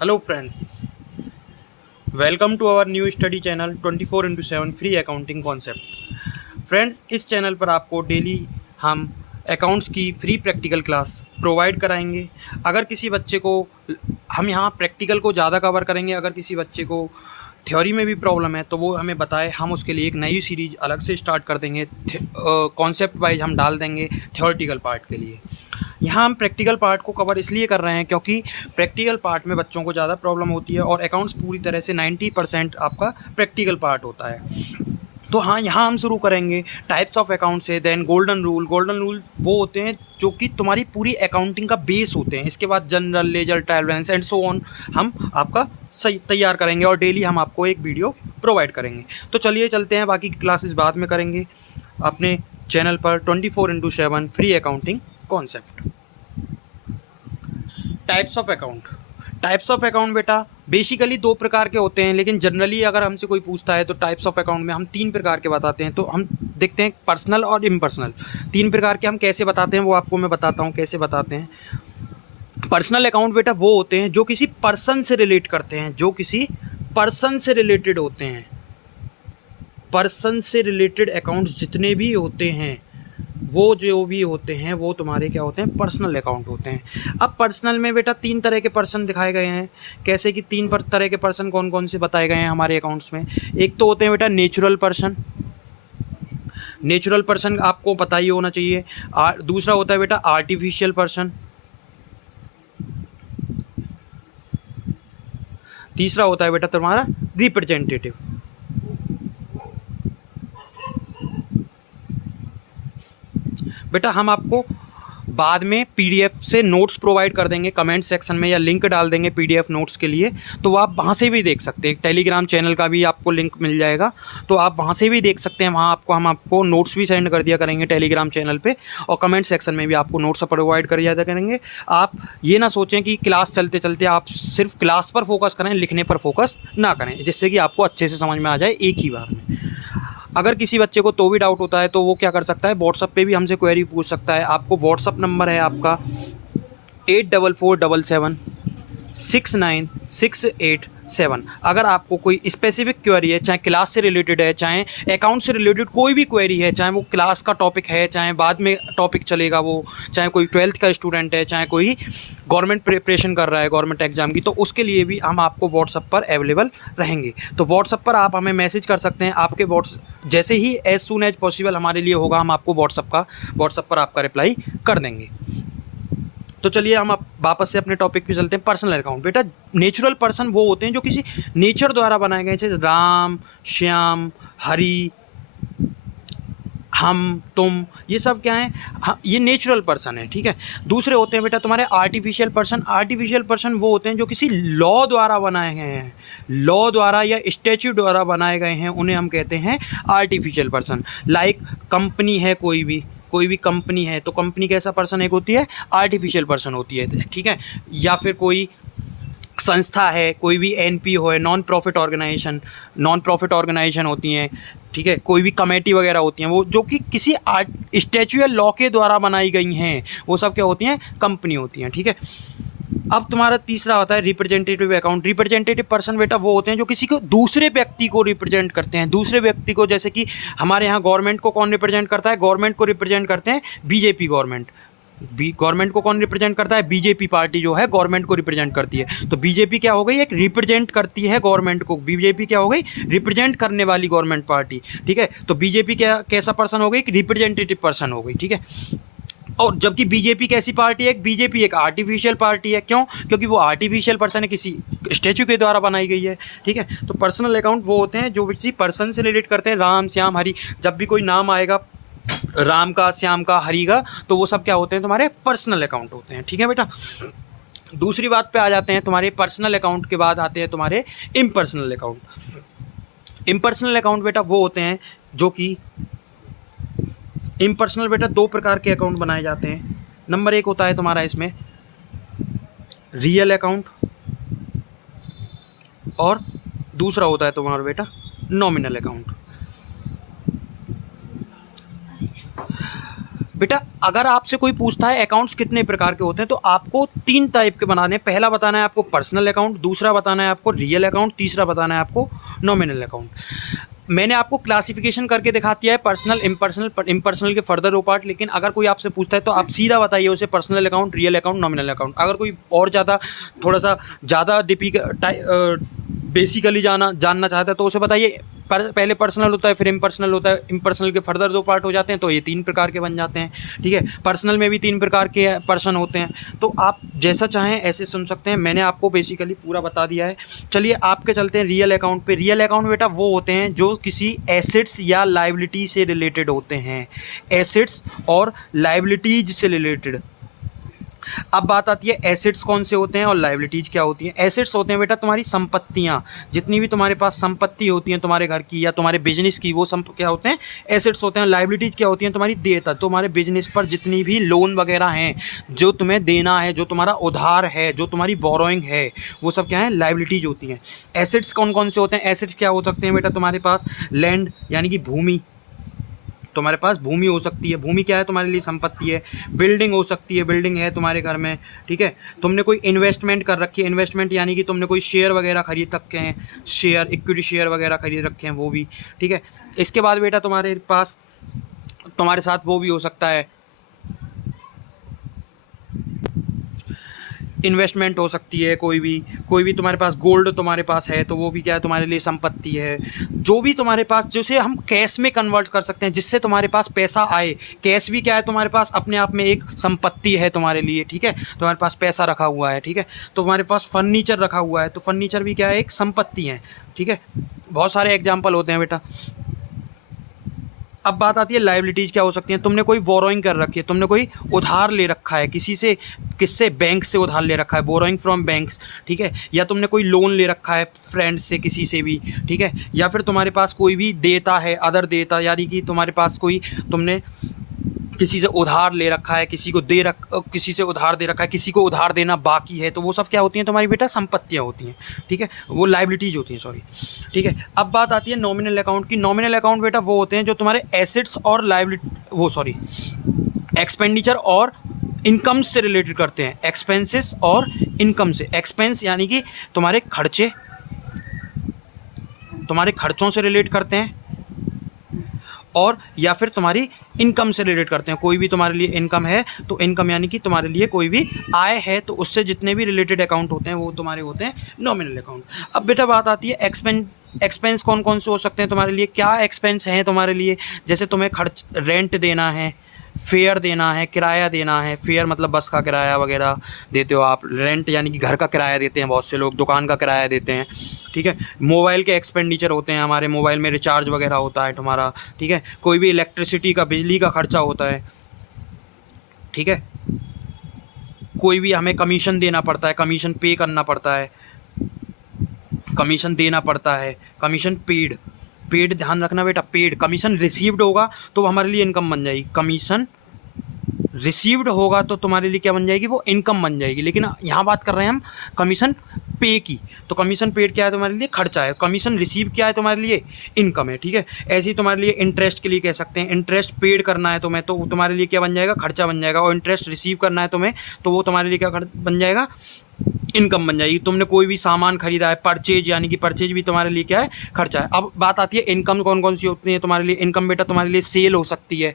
Hello friends, welcome to our new study channel 24/7 free accounting concept. Friends, इस channel पर आपको daily हम accounts की फ्री प्रैक्टिकल क्लास प्रोवाइड कराएंगे। अगर किसी बच्चे को हम यहाँ प्रैक्टिकल को ज़्यादा कवर करेंगे, अगर किसी बच्चे को थ्योरी में भी प्रॉब्लम है तो वो हमें बताए, हम उसके लिए एक नई सीरीज अलग से स्टार्ट कर देंगे। कॉन्सेप्ट वाइज हम डाल देंगे थ्योरेटिकल पार्ट के लिए। यहाँ हम प्रैक्टिकल पार्ट को कवर इसलिए कर रहे हैं क्योंकि प्रैक्टिकल पार्ट में बच्चों को ज़्यादा प्रॉब्लम होती है और अकाउंट्स पूरी तरह से 90% आपका प्रैक्टिकल पार्ट होता है। तो हाँ, यहाँ हम शुरू करेंगे टाइप्स ऑफ अकाउंट से, then golden rule. Golden rule वो होते हैं जो कि तुम्हारी पूरी अकाउंटिंग का बेस होते हैं। इसके बाद journal, ledger, trial balance and so on हम आपका सही तैयार करेंगे और डेली हम आपको एक वीडियो प्रोवाइड करेंगे। तो चलिए चलते हैं, बाकी क्लासेस बाद में करेंगे अपने चैनल पर 24/7 free accounting concept. Types of account. Types of account बेटा बेसिकली दो प्रकार के होते हैं, लेकिन जनरली अगर हमसे कोई पूछता है तो टाइप्स ऑफ अकाउंट में हम तीन प्रकार के बताते हैं। तो हम देखते हैं पर्सनल और इम्पर्सनल। तीन प्रकार के हम कैसे बताते हैं वो आपको मैं बताता हूँ कैसे बताते हैं। पर्सनल अकाउंट बेटा वो होते हैं जो किसी पर्सन से रिलेट करते हैं, जो किसी पर्सन से रिलेटेड होते हैं। पर्सन से रिलेटेड अकाउंट्स जितने भी होते हैं वो जो भी होते हैं वो तुम्हारे क्या होते हैं, पर्सनल अकाउंट होते हैं। अब पर्सनल में बेटा तीन तरह के पर्सन दिखाए गए हैं। कैसे कि तीन तरह के पर्सन कौन कौन से बताए गए हैं हमारे अकाउंट्स में। एक तो होते हैं बेटा नेचुरल पर्सन। नेचुरल पर्सन आपको पता ही होना चाहिए। दूसरा होता है बेटा आर्टिफिशियल पर्सन। तीसरा होता है बेटा तुम्हारा रिप्रेजेंटेटिव। बेटा हम आपको बाद में पीडीएफ से नोट्स प्रोवाइड कर देंगे कमेंट सेक्शन में, या लिंक डाल देंगे पीडीएफ नोट्स के लिए, तो आप वहाँ से भी देख सकते हैं। टेलीग्राम चैनल का भी आपको लिंक मिल जाएगा, तो आप वहाँ से भी देख सकते हैं। वहाँ हम आपको नोट्स भी सेंड कर दिया करेंगे टेलीग्राम चैनल पे, और कमेंट सेक्शन में भी आपको नोट्स प्रोवाइड कर दिया करेंगे। आप ये ना सोचें कि क्लास चलते चलते आप सिर्फ क्लास पर फोकस करें, लिखने पर फोकस ना करें, जिससे कि आपको अच्छे से समझ में आ जाए एक ही बार में। अगर किसी बच्चे को तो भी डाउट होता है तो वो क्या कर सकता है, व्हाट्सअप पे भी हमसे क्वेरी पूछ सकता है। आपको व्हाट्सअप नंबर है आपका 8447769687। अगर आपको कोई स्पेसिफिक क्वेरी है, चाहे क्लास से रिलेटेड है, चाहे अकाउंट से रिलेटेड कोई भी क्वेरी है, चाहे वो क्लास का टॉपिक है, चाहे बाद में टॉपिक चलेगा वो, चाहे कोई 12th का स्टूडेंट है, चाहे कोई गवर्नमेंट प्रिपरेशन कर रहा है गवर्नमेंट एग्जाम की, तो उसके लिए भी हम आपको व्हाट्सअप पर अवेलेबल रहेंगे। तो व्हाट्सअप पर आप हमें मैसेज कर सकते हैं। आपके जैसे ही एज सून एज पॉसिबल हमारे लिए होगा, हम आपको व्हाट्सअप पर आपका रिप्लाई कर देंगे। तो चलिए हम अब वापस से अपने टॉपिक पे चलते हैं। पर्सनल अकाउंट बेटा, नेचुरल पर्सन वो होते हैं जो किसी नेचर द्वारा बनाए गए, जैसे राम, श्याम, हरि, हम, तुम, ये सब क्या है, ये नेचुरल पर्सन है, ठीक है। दूसरे होते हैं बेटा तुम्हारे आर्टिफिशियल पर्सन। आर्टिफिशियल पर्सन वो होते हैं जो किसी लॉ द्वारा बनाए गए हैं, लॉ द्वारा या स्टैच्यू द्वारा बनाए गए हैं, उन्हें हम कहते हैं आर्टिफिशियल पर्सन। लाइक कंपनी है, कोई भी कंपनी है तो कंपनी कैसा पर्सन एक होती है, आर्टिफिशियल पर्सन होती है, ठीक है। या फिर कोई संस्था है, कोई भी एनपीओ है, नॉन प्रॉफिट ऑर्गेनाइजेशन होती हैं, ठीक है। कोई भी कमेटी वगैरह होती हैं वो जो कि किसी स्टैच्यू या लॉ के द्वारा बनाई गई हैं, वो सब क्या होती हैं, कंपनी होती हैं, ठीक है। अब तुम्हारा तीसरा होता है रिप्रेजेंटेटिव अकाउंट। रिप्रेजेंटेटिव पर्सन बेटा वो होते हैं जो किसी को दूसरे व्यक्ति को रिप्रेजेंट करते हैं। दूसरे व्यक्ति को, जैसे कि हमारे यहाँ गवर्नमेंट को कौन रिप्रेजेंट करता है, गवर्नमेंट को रिप्रेजेंट करते हैं बीजेपी गवर्नमेंट। गवर्नमेंट को कौन रिप्रेजेंट करता है, बीजेपी पार्टी जो है गवर्नमेंट को रिप्रेजेंट करती है। तो बीजेपी क्या हो गई, एक रिप्रेजेंट करती है गवर्नमेंट को। बीजेपी क्या हो गई, रिप्रेजेंट करने वाली गवर्नमेंट पार्टी, ठीक है। तो बीजेपी क्या कैसा पर्सन हो गई, रिप्रेजेंटेटिव पर्सन हो गई, ठीक है। और जबकि बीजेपी कैसी पार्टी है, बीजेपी एक आर्टिफिशियल पार्टी है। क्यों, क्योंकि वो आर्टिफिशियल पर्सन है, किसी स्टैच्यू के द्वारा बनाई गई है, ठीक है। तो पर्सनल अकाउंट वो होते हैं जो किसी पर्सन से रिलेट करते हैं। राम, श्याम, हरि, जब भी कोई नाम आएगा राम का, श्याम का, हरि का, तो वो सब क्या होते हैं, तुम्हारे पर्सनल अकाउंट होते हैं, ठीक है बेटा। दूसरी बात पे आ जाते हैं, तुम्हारे पर्सनल अकाउंट के बाद आते हैं तुम्हारे इम्पर्सनल अकाउंट। इम्पर्सनल अकाउंट बेटा वो होते हैं जो कि इम्पर्सनल बेटा दो प्रकार के अकाउंट बनाए जाते हैं। नंबर एक होता है तुम्हारा इसमें रियल अकाउंट, और दूसरा होता है तुम्हारा बेटा नॉमिनल अकाउंट। बेटा अगर आपसे कोई पूछता है अकाउंट्स कितने प्रकार के होते हैं, तो आपको 3 टाइप के बनाने हैं। पहला बताना है आपको पर्सनल अकाउंट, दूसरा बताना है आपको रियल अकाउंट, तीसरा बताना है आपको नॉमिनल अकाउंट। मैंने आपको क्लासिफिकेशन करके दिखा दिया है पर्सनल, इम्पर्सनल के फर्दर वो पार्ट। लेकिन अगर कोई आपसे पूछता है तो आप सीधा बताइए उसे personal account, real account, nominal account. अगर कोई और थोड़ा सा ज़्यादा बेसिकली जानना चाहता है तो उसे बताइए पहले पर्सनल होता है फिर इम्पर्सनल होता है, इम्पर्सनल के फर्दर 2 पार्ट हो जाते हैं तो ये 3 प्रकार के बन जाते हैं। ठीक है, पर्सनल में भी 3 प्रकार के पर्सन होते हैं, तो आप जैसा चाहें ऐसे सुन सकते हैं। मैंने आपको बेसिकली पूरा बता दिया है। चलिए आपके चलते हैं रियल अकाउंट पे। रियल अकाउंट बेटा वो होते हैं जो किसी एसेट्स या लाइबिलिटी से रिलेटेड होते हैं, एसेट्स और लाइबिलिटीज से रिलेटेड। अब बात आती है एसेट्स कौन से होते हैं और लाइबिलिटीज क्या होती हैं। एसेट्स होते हैं बेटा तुम्हारी संपत्तियां, जितनी भी तुम्हारे पास संपत्ति होती हैं तुम्हारे घर की या तुम्हारे बिजनेस की, वो क्या होते हैं, एसेट्स होते हैं। लाइबिलिटीज क्या होती हैं, तुम्हारी देयता, तुम्हारे बिजनेस पर जितनी भी लोन वगैरह हैं जो तुम्हें देना है, जो तुम्हारा उधार है, जो तुम्हारी बोरोइंग है, वो सब क्या है, लाइबिलिटीज होती हैं। एसेट्स कौन कौन से होते हैं, एसेट्स क्या हो सकते हैं बेटा, तुम्हारे पास लैंड यानी कि भूमि, तुम्हारे पास भूमि हो सकती है, भूमि क्या है तुम्हारे लिए संपत्ति है। बिल्डिंग हो सकती है, बिल्डिंग है तुम्हारे घर में। ठीक है, तुमने कोई इन्वेस्टमेंट कर रखी है, इन्वेस्टमेंट यानी कि तुमने कोई शेयर वगैरह खरीद रखे हैं, शेयर इक्विटी शेयर वगैरह खरीद रखे हैं, वो भी। ठीक है, इसके बाद बेटा तुम्हारे पास तुम्हारे साथ वो भी हो सकता है, इन्वेस्टमेंट हो सकती है, कोई भी तुम्हारे पास गोल्ड तुम्हारे पास है तो वो भी क्या है तुम्हारे लिए संपत्ति है। जो भी तुम्हारे पास, जिसे हम कैश में कन्वर्ट कर सकते हैं, जिससे तुम्हारे पास पैसा आए, कैश भी क्या है तुम्हारे पास अपने आप में एक संपत्ति है तुम्हारे लिए। ठीक है, तुम्हारे पास पैसा रखा हुआ है। ठीक है, तो तुम्हारे पास फर्नीचर रखा हुआ है, तो फर्नीचर भी क्या है, एक संपत्ति है। ठीक है, बहुत सारे एग्जाम्पल होते हैं बेटा। अब बात आती है लाइबिलिटीज़ क्या हो सकती हैं। तुमने कोई बोरोइंग कर रखी है, तुमने कोई उधार ले रखा है किसी से, किससे, बैंक से उधार ले रखा है, बोरोइंग फ्रॉम बैंक्स। ठीक है, या तुमने कोई लोन ले रखा है फ्रेंड से, किसी से भी। ठीक है, या फिर तुम्हारे पास कोई भी देता है, अदर देता, यानी कि तुम्हारे पास कोई, तुमने किसी से उधार ले रखा है, किसी से उधार दे रखा है, किसी को उधार देना बाकी है, तो वो सब क्या होती हैं तुम्हारी बेटा, संपत्तियां होती हैं। ठीक है, वो लाइबिलिटीज होती हैं, सॉरी। ठीक है, अब बात आती है नॉमिनल अकाउंट की। नॉमिनल अकाउंट बेटा वो होते हैं जो तुम्हारे एसेट्स और एक्सपेंडिचर और इनकम से रिलेटेड करते हैं, एक्सपेंसेस और इनकम से। एक्सपेंस यानी कि तुम्हारे खर्चे, तुम्हारे खर्चों से रिलेट करते हैं, और या फिर तुम्हारी इनकम से रिलेट करते हैं। कोई भी तुम्हारे लिए इनकम है तो इनकम यानी कि तुम्हारे लिए कोई भी आय है, तो उससे जितने भी रिलेटेड अकाउंट होते हैं वो तुम्हारे होते हैं नॉमिनल अकाउंट। अब बेटा बात आती है एक्सपेंस कौन कौन से हो सकते हैं तुम्हारे लिए, क्या एक्सपेंस हैं तुम्हारे लिए। जैसे तुम्हें खर्च, रेंट देना है, फेयर देना है, किराया देना है। फेयर मतलब बस का किराया वगैरह देते हो आप, रेंट यानी कि घर का किराया देते हैं बहुत से लोग, दुकान का किराया देते हैं। ठीक है, मोबाइल के एक्सपेंडिचर होते हैं, हमारे मोबाइल में रिचार्ज वगैरह होता है तुम्हारा। ठीक है, कोई भी इलेक्ट्रिसिटी का, बिजली का खर्चा होता है। ठीक है, कोई भी हमें कमीशन देना पड़ता है, कमीशन पे करना पड़ता है, कमीशन देना पड़ता है, कमीशन पेड ध्यान रखना बेटा, पेड। कमीशन रिसीव्ड होगा तो हमारे लिए इनकम बन जाएगी, कमीशन रिसीव्ड होगा तो तुम्हारे लिए क्या बन जाएगी, वो इनकम बन जाएगी। लेकिन यहाँ बात कर रहे हैं हम कमीशन पे की, तो कमीशन पेड क्या है तुम्हारे लिए, खर्चा है। कमीशन रिसीव क्या है तुम्हारे लिए, इनकम है। ठीक है, ऐसे ही तुम्हारे लिए इंटरेस्ट के लिए कह सकते हैं, इंटरेस्ट पेड करना है तुम्हें तो तुम्हारे लिए क्या बन जाएगा, खर्चा बन जाएगा। और इंटरेस्ट रिसीव करना है तुम्हें तो वो तुम्हारे लिए क्या बन जाएगा, इनकम बन जाएगी। तुमने कोई भी सामान खरीदा है, परचेज, यानी कि परचेज भी तुम्हारे लिए क्या है, खर्चा है। अब बात आती है इनकम कौन कौन सी होती है तुम्हारे लिए। इनकम बेटा तुम्हारे लिए सेल हो सकती है,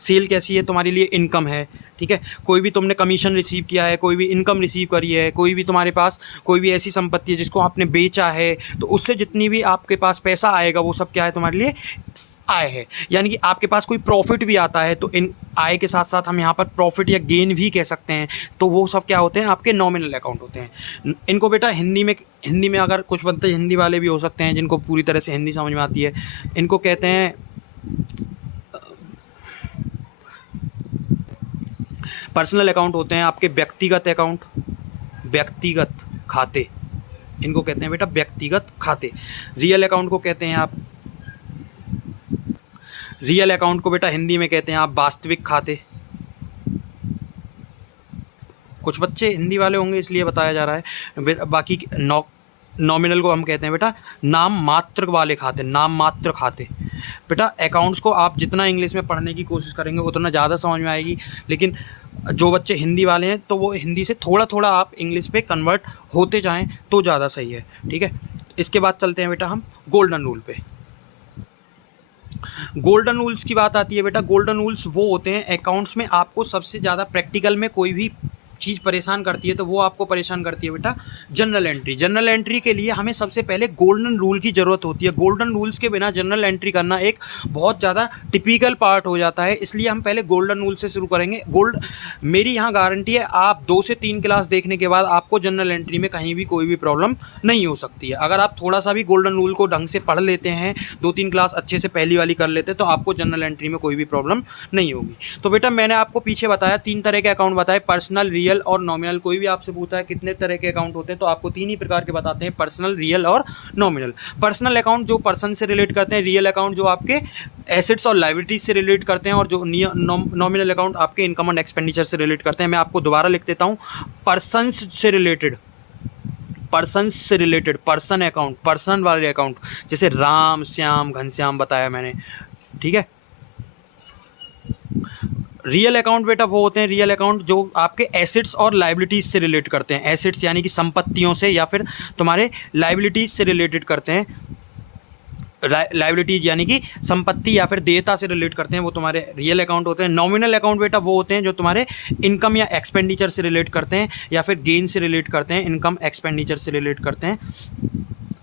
सेल कैसी है, तुम्हारे लिए इनकम है। ठीक है, कोई भी तुमने कमीशन रिसीव किया है, कोई भी इनकम रिसीव करी है, कोई भी तुम्हारे पास कोई भी ऐसी संपत्ति है जिसको आपने बेचा है, तो उससे जितनी भी आपके पास पैसा आएगा वो सब क्या है तुम्हारे लिए, आय है। यानी कि आपके पास कोई प्रॉफिट भी आता है तो इन आय के साथ साथ हम यहाँ पर प्रॉफिट या गेन भी कह सकते हैं, तो वो सब क्या होते हैं, आपके नॉमिनल अकाउंट होते हैं। इनको बेटा हिंदी में अगर कुछ बनते हिंदी वाले भी हो सकते हैं जिनको पूरी तरह से हिंदी समझ में आती है, इनको कहते हैं पर्सनल अकाउंट होते हैं आपके व्यक्तिगत अकाउंट, व्यक्तिगत खाते, इनको कहते हैं बेटा व्यक्तिगत खाते। रियल अकाउंट को कहते हैं आप, रियल अकाउंट को बेटा हिंदी में कहते हैं आप वास्तविक खाते। कुछ बच्चे हिंदी वाले होंगे इसलिए बताया जा रहा है। बाकी नॉमिनल को हम कहते हैं बेटा नाम मात्र वाले खाते, नाम मात्र खाते। बेटा अकाउंट्स को आप जितना इंग्लिश में पढ़ने की कोशिश करेंगे उतना ज़्यादा समझ में आएगी, लेकिन जो बच्चे हिंदी वाले हैं तो वो हिंदी से थोड़ा थोड़ा आप इंग्लिश पे कन्वर्ट होते जाएं तो ज़्यादा सही है, ठीक है। इसके बाद चलते हैं बेटा हम गोल्डन रूल पे। गोल्डन रूल्स की बात आती है बेटा, गोल्डन रूल्स वो होते हैं अकाउंट्स में आपको सबसे ज़्यादा प्रैक्टिकल में कोई भी चीज़ परेशान करती है तो वो आपको परेशान करती है बेटा जनरल एंट्री। जनरल एंट्री के लिए हमें सबसे पहले गोल्डन रूल की ज़रूरत होती है। गोल्डन रूल्स के बिना जनरल एंट्री करना एक बहुत ज़्यादा टिपिकल पार्ट हो जाता है, इसलिए हम पहले गोल्डन रूल से शुरू करेंगे। मेरी यहाँ गारंटी है, आप 2 से 3 क्लास देखने के बाद आपको जनरल एंट्री में कहीं भी कोई भी प्रॉब्लम नहीं हो सकती है। अगर आप थोड़ा सा भी गोल्डन रूल को ढंग से पढ़ लेते हैं, 2-3 क्लास अच्छे से पहली वाली कर लेते हैं, तो आपको जनरल एंट्री में कोई भी प्रॉब्लम नहीं होगी। तो बेटा मैंने आपको पीछे बताया 3 तरह के अकाउंट बताए, पर्सनल, रियल और नॉमिनल। कोई भी आपसे पूछता है कितने तरह के अकाउंट होते हैं तो आपको 3 ही प्रकार के बताते हैं, पर्सनल, रियल और नॉमिनल। पर्सनल अकाउंट जो पर्सन से रिलेट करते हैं, रियल अकाउंट जो आपके एसेट्स और लायबिलिटीज से रिलेट करते हैं, और जो नॉमिनल अकाउंट आपके इनकम एंड एक्सपेंडिचर से रिलेट करते हैं। मैं आपको दोबारा लिख देता हूँ, पर्सन से रिलेटेड, पर्सन अकाउंट, पर्सन वाले अकाउंट, जैसे राम, श्याम, घनश्याम बताया मैंने, ठीक है। रियल अकाउंट बेटा वो होते हैं, रियल अकाउंट जो आपके एसेट्स और लायबिलिटीज़ से रिलेट करते हैं। एसेट्स यानी कि संपत्तियों से, या फिर तुम्हारे लायबिलिटीज़ से रिलेटेड करते हैं। लायबिलिटीज यानी कि संपत्ति या फिर देयता से रिलेट करते हैं, वो तुम्हारे रियल अकाउंट होते हैं। नॉमिनल अकाउंट बेटा वो होते हैं जो तुम्हारे इनकम या एक्सपेंडिचर से रिलेट करते हैं, या फिर गेन से रिलेट करते हैं, इनकम एक्सपेंडिचर से रिलेट करते हैं।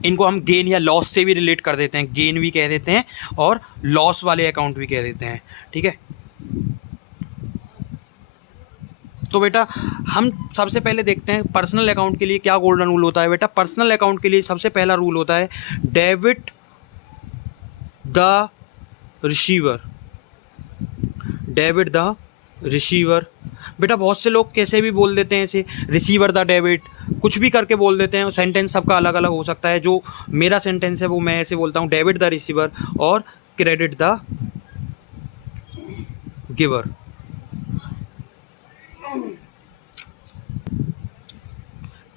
इनको हम गेन या लॉस से भी रिलेट कर देते हैं, गेन भी कह देते हैं और लॉस वाले अकाउंट भी कह देते हैं, ठीक है। तो बेटा हम सबसे पहले देखते हैं पर्सनल अकाउंट के लिए क्या गोल्डन रूल होता है। बेटा पर्सनल अकाउंट के लिए सबसे पहला रूल होता है debit the receiver, debit the receiver. बेटा बहुत से लोग कैसे भी बोल देते हैं ऐसे, रिसीवर द डेबिट, कुछ भी करके बोल देते हैं। सेंटेंस सबका अलग अलग हो सकता है। जो मेरा सेंटेंस है वो मैं ऐसे बोलता हूँ, डेबिट द रिसीवर और credit the giver.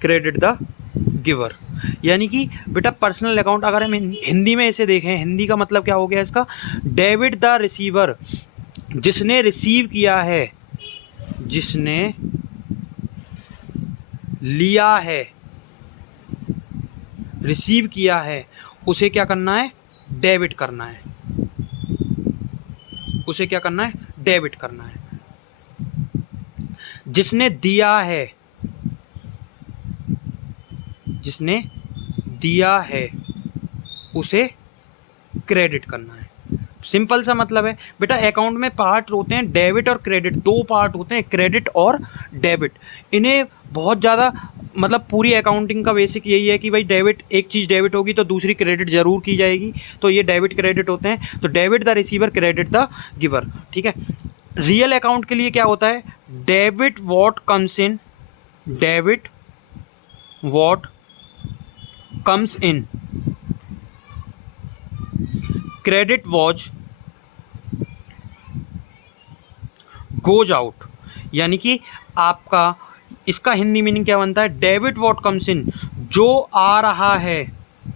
Credit the giver यानी कि बेटा पर्सनल अकाउंट अगर हम हिंदी में इसे देखें, हिंदी का मतलब क्या हो गया इसका, डेबिट द रिसीवर, जिसने रिसीव किया है, जिसने लिया है, रिसीव किया है, उसे क्या करना है, डेबिट करना है। उसे क्या करना है, डेबिट करना है। जिसने दिया है, जिसने दिया है उसे क्रेडिट करना है। सिंपल सा मतलब है बेटा। अकाउंट में पार्ट होते हैं डेबिट और क्रेडिट, 2 पार्ट होते हैं, क्रेडिट और डेबिट। इन्हें बहुत ज़्यादा मतलब पूरी अकाउंटिंग का बेसिक यही है कि भाई डेबिट, एक चीज़ डेबिट होगी तो दूसरी क्रेडिट ज़रूर की जाएगी, तो ये डेबिट क्रेडिट होते हैं। तो debit the receiver, credit the giver, ठीक है। रियल अकाउंट के लिए क्या होता है, debit what comes in, debit what comes in, credit what goes out। यानी कि आपका इसका हिंदी मीनिंग क्या बनता है, डेबिट व्हाट कम्स इन, जो आ रहा है,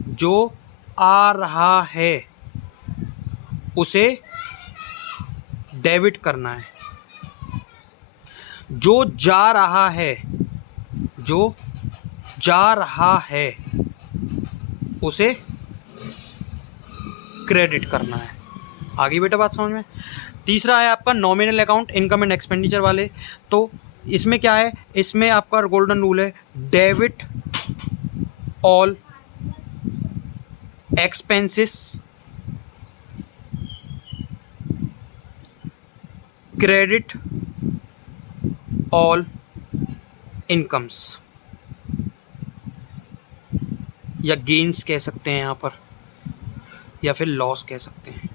जो आ रहा है उसे डेबिट करना है। जो जा रहा है, जो जा रहा है उसे क्रेडिट करना है। आगे बेटा बात समझ में। तीसरा है आपका nominal account, income and expenditure वाले। तो इसमें क्या है, इसमें आपका गोल्डन रूल है, debit all expenses, credit all incomes, या गेन्स कह सकते हैं यहाँ पर, या फिर लॉस कह सकते हैं।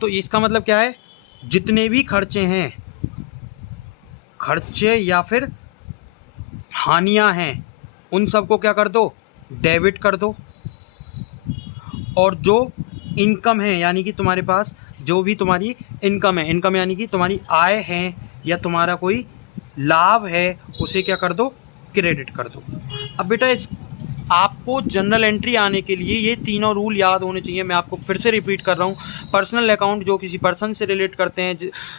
तो इसका मतलब क्या है, जितने भी खर्चे हैं, खर्चे या फिर हानियाँ हैं, उन सबको क्या कर दो, डेबिट कर दो। और जो इनकम है, यानी कि तुम्हारे पास जो भी तुम्हारी इनकम है, इनकम यानी कि तुम्हारी आय है या तुम्हारा कोई लाभ है, उसे क्या कर दो, क्रेडिट कर दो। अब बेटा इस आपको जनरल एंट्री आने के लिए ये तीनों रूल याद होने चाहिए। मैं आपको फिर से रिपीट कर रहा हूँ। पर्सनल अकाउंट जो किसी पर्सन से रिलेट करते हैं,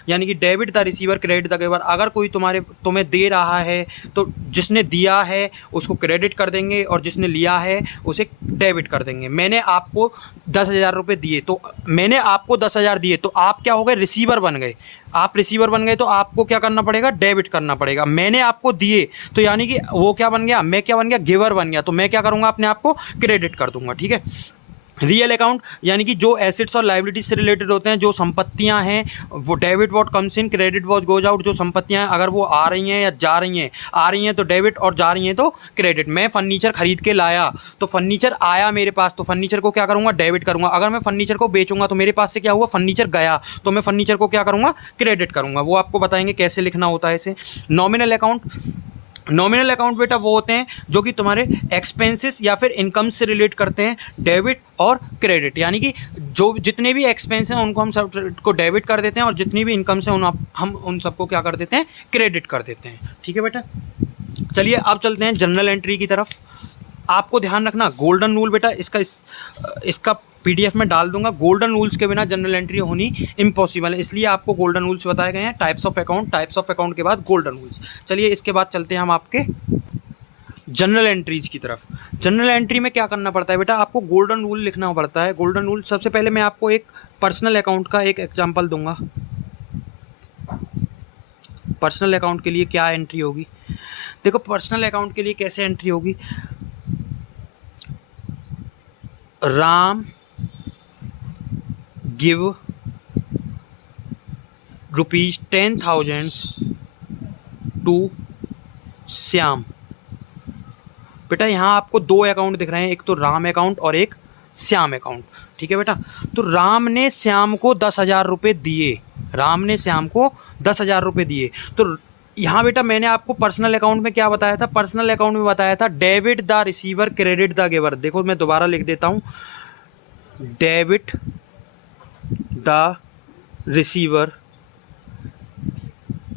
यानी कि debit the receiver credit the giver. अगर कोई तुम्हें दे रहा है तो जिसने दिया है उसको क्रेडिट कर देंगे और जिसने लिया है उसे डेबिट कर देंगे। मैंने आपको 10,000 रुपये दिए तो मैंने आपको 10,000 दिए तो आप क्या हो गए, रिसीवर बन गए। आप रिसीवर बन गए तो आपको क्या करना पड़ेगा, डेबिट करना पड़ेगा। मैंने आपको दिए तो यानी कि वो क्या बन गया, मैं क्या बन गया, गिवर बन गया। तो मैं क्या करूँगा, अपने आप को क्रेडिट कर दूंगा। ठीक है। रियल अकाउंट यानी कि जो एसेट्स और लाइबिलिटीज से रिलेटेड होते हैं, जो संपत्तियां हैं वो debit what comes in, credit what goes out. जो संपत्तियां अगर वो आ रही हैं या जा रही हैं, आ रही हैं तो डेबिट और जा रही हैं तो क्रेडिट। मैं फर्नीचर खरीद के लाया तो फर्नीचर आया मेरे पास, तो फर्नीचर को क्या करूँगा, डेबिट करूँगा। अगर मैं फर्नीचर को बेचूंगा तो मेरे पास से क्या हुआ, फर्नीचर गया, तो मैं फर्नीचर को क्या करूँगा, क्रेडिट करूँगा। वो आपको बताएंगे कैसे लिखना होता है इसे। नॉमिनल अकाउंट, नॉमिनल अकाउंट बेटा वो होते हैं जो कि तुम्हारे एक्सपेंसेस या फिर इनकम से रिलेट करते हैं, डेबिट और क्रेडिट। यानी कि जो जितने भी एक्सपेंस हैं उनको हम सब को डेबिट कर देते हैं और जितनी भी इनकम से हम उन सबको क्या कर देते हैं, क्रेडिट कर देते हैं। ठीक है बेटा। चलिए अब चलते हैं जनरल एंट्री की तरफ। आपको ध्यान रखना गोल्डन रूल बेटा, इसका पीडीएफ में डाल दूंगा। गोल्डन रूल्स के बिना जनरल एंट्री होनी इम्पॉसिबल है, इसलिए आपको गोल्डन रूल्स बताए गए हैं। टाइप्स ऑफ अकाउंट के बाद गोल्डन रूल्स। चलिए इसके बाद चलते हैं हम आपके जनरल एंट्रीज की तरफ। जनरल एंट्री में क्या करना पड़ता है बेटा, आपको गोल्डन रूल लिखना पड़ता है। गोल्डन रूल, सबसे पहले मैं आपको एक पर्सनल अकाउंट का एक एग्जाम्पल दूंगा। पर्सनल अकाउंट के लिए क्या एंट्री होगी, देखो पर्सनल अकाउंट के लिए कैसे एंट्री होगी। Ram give ₹10,000 to Shyam. बेटा यहाँ आपको दो अकाउंट दिख रहे हैं, एक तो राम अकाउंट और एक श्याम अकाउंट। ठीक है बेटा। तो राम ने श्याम को 10,000 रुपये दिए, राम ने श्याम को 10,000 रुपये दिए। तो यहाँ बेटा मैंने आपको पर्सनल अकाउंट में क्या बताया था, पर्सनल अकाउंट में बताया था debit the receiver credit the giver. देखो मैं दोबारा लिख देता हूँ, debit the receiver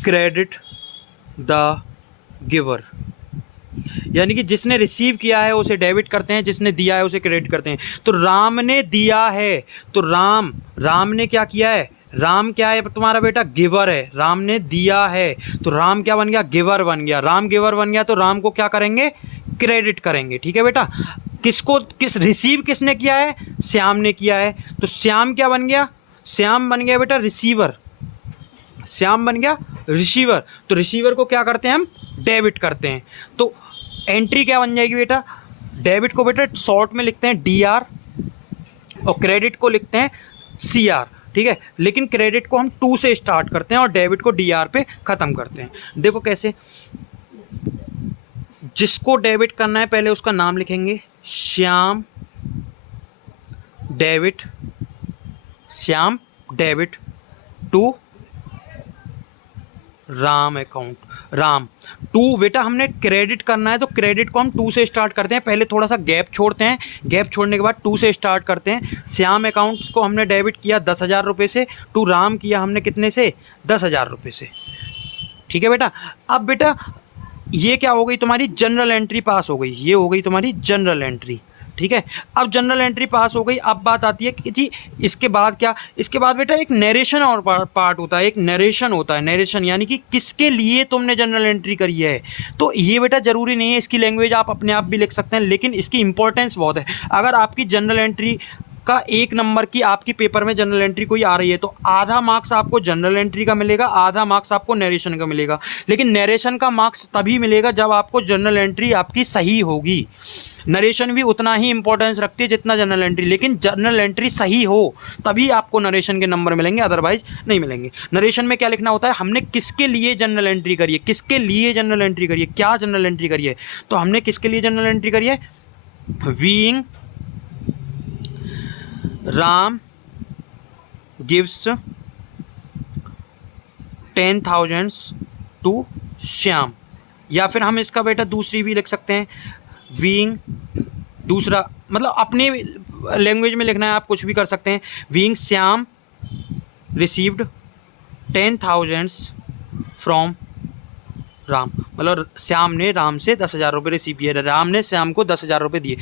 credit the giver. यानी कि जिसने रिसीव किया है उसे डेबिट करते हैं, जिसने दिया है उसे क्रेडिट करते हैं। तो राम ने दिया है तो राम ने क्या किया है, राम क्या है तुम्हारा बेटा, गिवर है। राम ने दिया है तो राम क्या बन गया, गिवर बन गया। राम गिवर बन गया तो राम को क्या करेंगे, क्रेडिट करेंगे। ठीक है बेटा। रिसीव किसने किया है, श्याम ने किया है, तो श्याम क्या बन गया, श्याम बन गया बेटा रिसीवर, श्याम बन गया रिसीवर। तो रिसीवर को क्या करते हैं हम, डेबिट करते हैं। तो एंट्री क्या बन जाएगी बेटा, डेबिट को बेटा शॉर्ट में लिखते हैं DR और क्रेडिट को लिखते हैं CR। ठीक है। लेकिन क्रेडिट को हम 2 से स्टार्ट करते हैं और डेबिट को DR पे ख़त्म करते हैं। देखो कैसे, जिसको डेबिट करना है पहले उसका नाम लिखेंगे, Shyam debit, Shyam debit to Ram account. Ram to बेटा हमने क्रेडिट करना है तो क्रेडिट को हम 2 से स्टार्ट करते हैं, पहले थोड़ा सा गैप छोड़ते हैं, गैप छोड़ने के बाद 2 से स्टार्ट करते हैं। श्याम अकाउंट को हमने डेबिट किया 10,000 रुपये से, टू राम किया हमने कितने से, 10,000 रुपये से। ठीक है बेटा। अब बेटा ये क्या हो गई, तुम्हारी जनरल एंट्री पास हो गई, ये हो गई तुम्हारी जनरल एंट्री। ठीक है। अब जनरल एंट्री पास हो गई, अब बात आती है कि जी इसके बाद क्या, इसके बाद बेटा एक नरेशन और पार्ट होता है, एक नरेशन होता है। नरेशन यानी कि किसके लिए तुमने जनरल एंट्री करी है। तो ये बेटा ज़रूरी नहीं है, इसकी लैंग्वेज आप अपने आप भी लिख सकते हैं, लेकिन इसकी इंपॉर्टेंस बहुत है। अगर आपकी जनरल एंट्री का 1 नंबर की आपकी पेपर में जनरल एंट्री कोई आ रही है तो आधा मार्क्स आपको जनरल एंट्री का मिलेगा, आधा मार्क्स आपको नरेशन का मिलेगा। लेकिन नरेशन का मार्क्स तभी मिलेगा जब आपको जनरल एंट्री आपकी सही होगी। नरेशन भी उतना ही इंपॉर्टेंस रखती है जितना जनरल एंट्री, लेकिन जनरल एंट्री सही हो तभी आपको नरेशन के नंबर मिलेंगे, अदरवाइज नहीं मिलेंगे। नरेशन में क्या लिखना होता है, हमने किसके लिए जनरल एंट्री करी है, किसके लिए जनरल एंट्री करी है, क्या जनरल एंट्री करी है। तो हमने किसके लिए जनरल एंट्री करी है, being Ram gives 10,000 to Shyam. या फिर हम इसका बेटा दूसरी भी लिख सकते हैं, बीइंग, दूसरा मतलब अपने लैंग्वेज में लिखना है, आप कुछ भी कर सकते हैं। Being Shyam received 10,000 from Ram, मतलब श्याम ने राम से 10,000 रुपये रिसीव किए, राम ने श्याम को 10,000 रुपये दिए।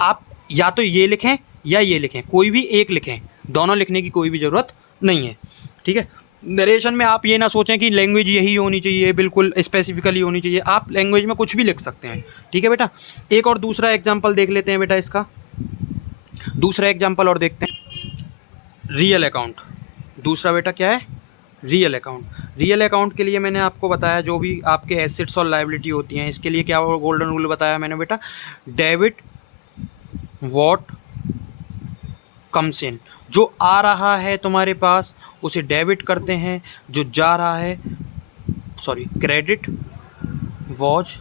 आप या तो ये लिखें या ये लिखें, कोई भी एक लिखें, दोनों लिखने की कोई भी ज़रूरत नहीं है, ठीक है। नरेशन में आप ये ना सोचें कि लैंग्वेज यही होनी चाहिए, बिल्कुल स्पेसिफिकली होनी चाहिए, आप लैंग्वेज में कुछ भी लिख सकते हैं, ठीक है बेटा। एक और दूसरा एग्जाम्पल देख लेते हैं बेटा, इसका दूसरा एग्जाम्पल और देखते हैं। रियल अकाउंट, दूसरा बेटा क्या है, रियल अकाउंट। रियल अकाउंट के लिए मैंने आपको बताया जो भी आपके एसेट्स और लायबिलिटी होती हैं, इसके लिए क्या गोल्डन रूल बताया मैंने बेटा, डेबिट व्हाट कम्स इन, जो आ रहा है तुम्हारे पास उसे डेबिट करते हैं, जो जा रहा है क्रेडिट वॉज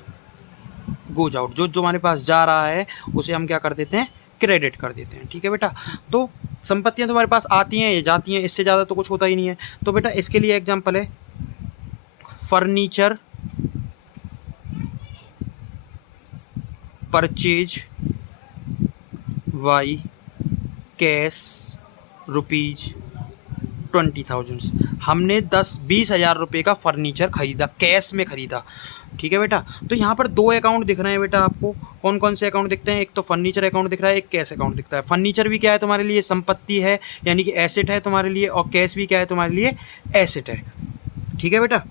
गोज आउट, जो तुम्हारे पास जा रहा है उसे हम क्या कर देते हैं, क्रेडिट कर देते हैं, ठीक है बेटा। तो संपत्तियां तुम्हारे पास आती हैं, ये जाती हैं, इससे ज़्यादा तो कुछ होता ही नहीं है। तो बेटा इसके लिए एग्जांपल है furniture purchase by cash rupees 20,000, हमने 20,000 रुपये का फर्नीचर खरीदा, कैश में खरीदा, ठीक है बेटा। तो यहाँ पर दो अकाउंट दिख रहे हैं बेटा आपको, कौन कौन से अकाउंट दिखते हैं, एक तो फर्नीचर अकाउंट दिख रहा है, एक कैश अकाउंट दिखता है। फर्नीचर भी क्या है तुम्हारे लिए, संपत्ति है, यानी कि एसेट है तुम्हारे लिए, और कैश भी क्या है तुम्हारे लिए, एसेट है, ठीक है बेटा।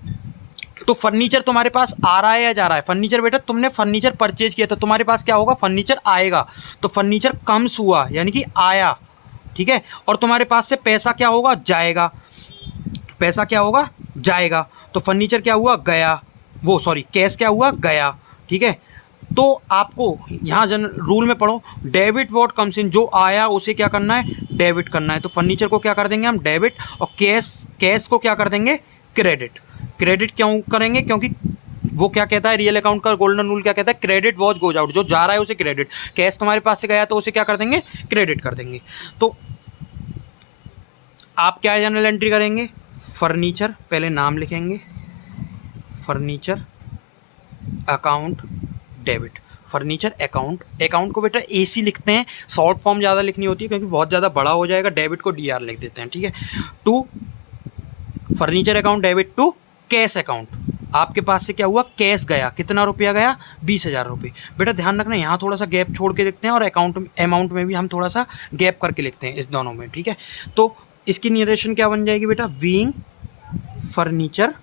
तो फर्नीचर तुम्हारे पास आ रहा है या जा रहा है, फर्नीचर बेटा तुमने फर्नीचर परचेज किया तो तुम्हारे पास क्या होगा, फर्नीचर आएगा, तो फर्नीचर कम्स हुआ यानी कि आया, ठीक है। और तुम्हारे पास से पैसा क्या होगा, जाएगा, पैसा क्या होगा, जाएगा, तो फर्नीचर क्या हुआ, गया, कैश क्या हुआ, गया, ठीक है। तो आपको यहाँ रूल में पढ़ो, डेबिट व्हाट कम्स इन, जो आया उसे क्या करना है, डेबिट करना है, तो फर्नीचर को क्या कर देंगे हम, डेबिट, और कैश को क्या कर देंगे, क्रेडिट। क्रेडिट क्यों करेंगे, क्योंकि वो क्या कहता है, रियल अकाउंट का गोल्डन रूल क्या कहता है, क्रेडिट वॉज गोज आउट, जो जा रहा है उसे क्रेडिट, कैश तुम्हारे पास से गया तो उसे क्या कर देंगे, क्रेडिट कर देंगे। तो आप क्या जनरल एंट्री करेंगे, फर्नीचर, पहले नाम लिखेंगे, furniture account debit, furniture account, account को बेटा AC लिखते हैं, शॉर्ट फॉर्म ज़्यादा लिखनी होती है क्योंकि बहुत ज़्यादा बड़ा हो जाएगा, डेबिट को DR लिख देते हैं, ठीक है। To furniture account debit to cash account, आपके पास से क्या हुआ, कैश गया, कितना रुपया गया, 20,000 रुपये। बेटा ध्यान रखना यहाँ थोड़ा सा गैप छोड़ के लिखते हैं, और अमाउंट में भी हम थोड़ा सा गैप करके लिखते हैं इस दोनों में, ठीक है। तो इसकी नरेशन क्या बन जाएगी बेटा, being furniture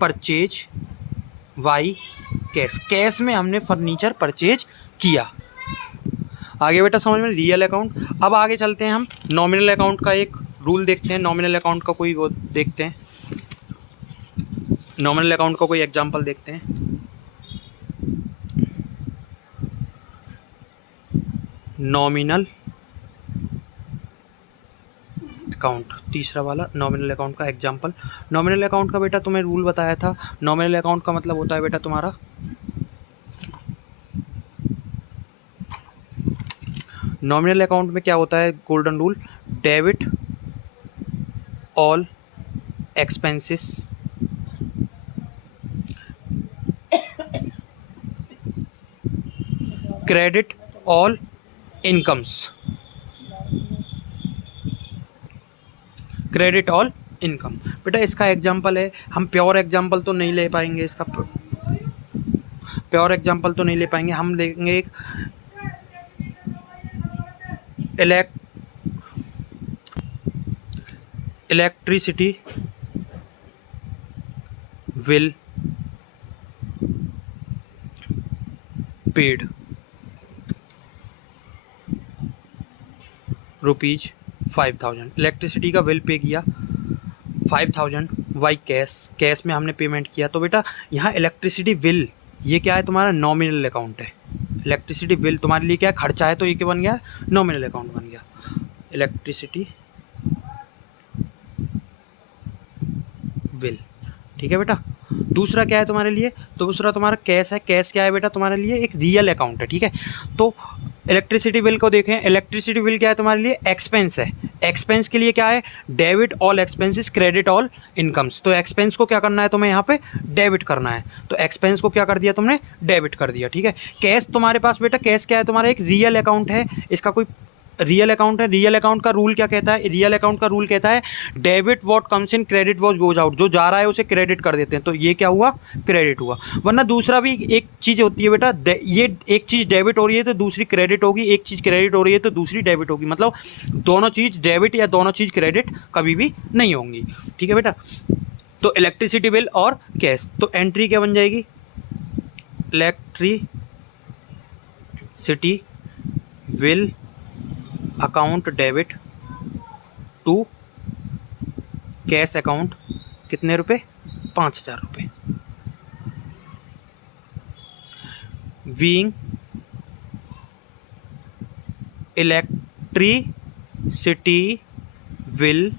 purchase by cash, cash में हमने फर्नीचर परचेज किया। आगे बेटा समझ में, रियल अकाउंट। अब आगे चलते हैं हम नॉमिनल अकाउंट का एक रूल देखते हैं, नॉमिनल अकाउंट का कोई वो देखते हैं, नॉमिनल अकाउंट का कोई एग्जांपल देखते हैं। नॉमिनल अकाउंट, तीसरा वाला नॉमिनल अकाउंट का एग्जांपल। नॉमिनल अकाउंट का बेटा तुम्हें रूल बताया था, नॉमिनल अकाउंट का मतलब होता है बेटा तुम्हारा, नॉमिनल अकाउंट में क्या होता है, golden rule, debit all expenses credit all incomes, credit all income. बेटा इसका एग्जांपल है, हम प्योर एग्जांपल तो नहीं ले पाएंगे, इसका प्योर एग्जांपल तो नहीं ले पाएंगे, हम लेंगे एक इलेक्ट्रिसिटी विल पेड ₹5,000, इलेक्ट्रिसिटी का बिल पे किया 5,000 वाई कैश, कैश में हमने पेमेंट किया। तो बेटा यहाँ इलेक्ट्रिसिटी बिल ये क्या है, तुम्हारा नॉमिनल अकाउंट है, इलेक्ट्रिसिटी बिल तुम्हारे लिए क्या है, खर्चा है, तो ये क्या बन गया, नॉमिनल अकाउंट बन गया, इलेक्ट्रिसिटी बिल, ठीक है बेटा। दूसरा क्या है तुम्हारे लिए, तो दूसरा तुम्हारा कैश है, कैश क्या है बेटा तुम्हारे लिए, एक रियल अकाउंट है, ठीक है। तो इलेक्ट्रिसिटी बिल को देखें, इलेक्ट्रिसिटी बिल क्या है तुम्हारे लिए, एक्सपेंस है, एक्सपेंस के लिए क्या है, debit all expenses credit all incomes, तो एक्सपेंस को क्या करना है तुम्हें यहाँ पे, डेबिट करना है, तो एक्सपेंस को क्या कर दिया तुमने, डेबिट कर दिया, ठीक है। कैश तुम्हारे पास बेटा, कैश क्या है तुम्हारा, एक रियल अकाउंट है, इसका कोई रियल अकाउंट है। रियल अकाउंट का रूल क्या कहता है? रियल अकाउंट का रूल कहता है debit what comes in, credit what goes out. जो जा रहा है उसे क्रेडिट कर देते हैं, तो ये क्या हुआ? क्रेडिट हुआ। वरना दूसरा भी एक चीज़ होती है बेटा, ये एक चीज़ डेबिट हो रही है तो दूसरी क्रेडिट होगी, एक चीज़ क्रेडिट हो रही है तो दूसरी डेबिट होगी, मतलब दोनों चीज़ डेबिट या दोनों चीज़ क्रेडिट कभी भी नहीं होंगी। ठीक है बेटा। तो इलेक्ट्रिसिटी बिल और कैश, तो एंट्री क्या बन जाएगी? Electricity bill account debit to cash account, कितने रुपए? 5,000 रुपये। बीइंग इलेक्ट्रिसिटी बिल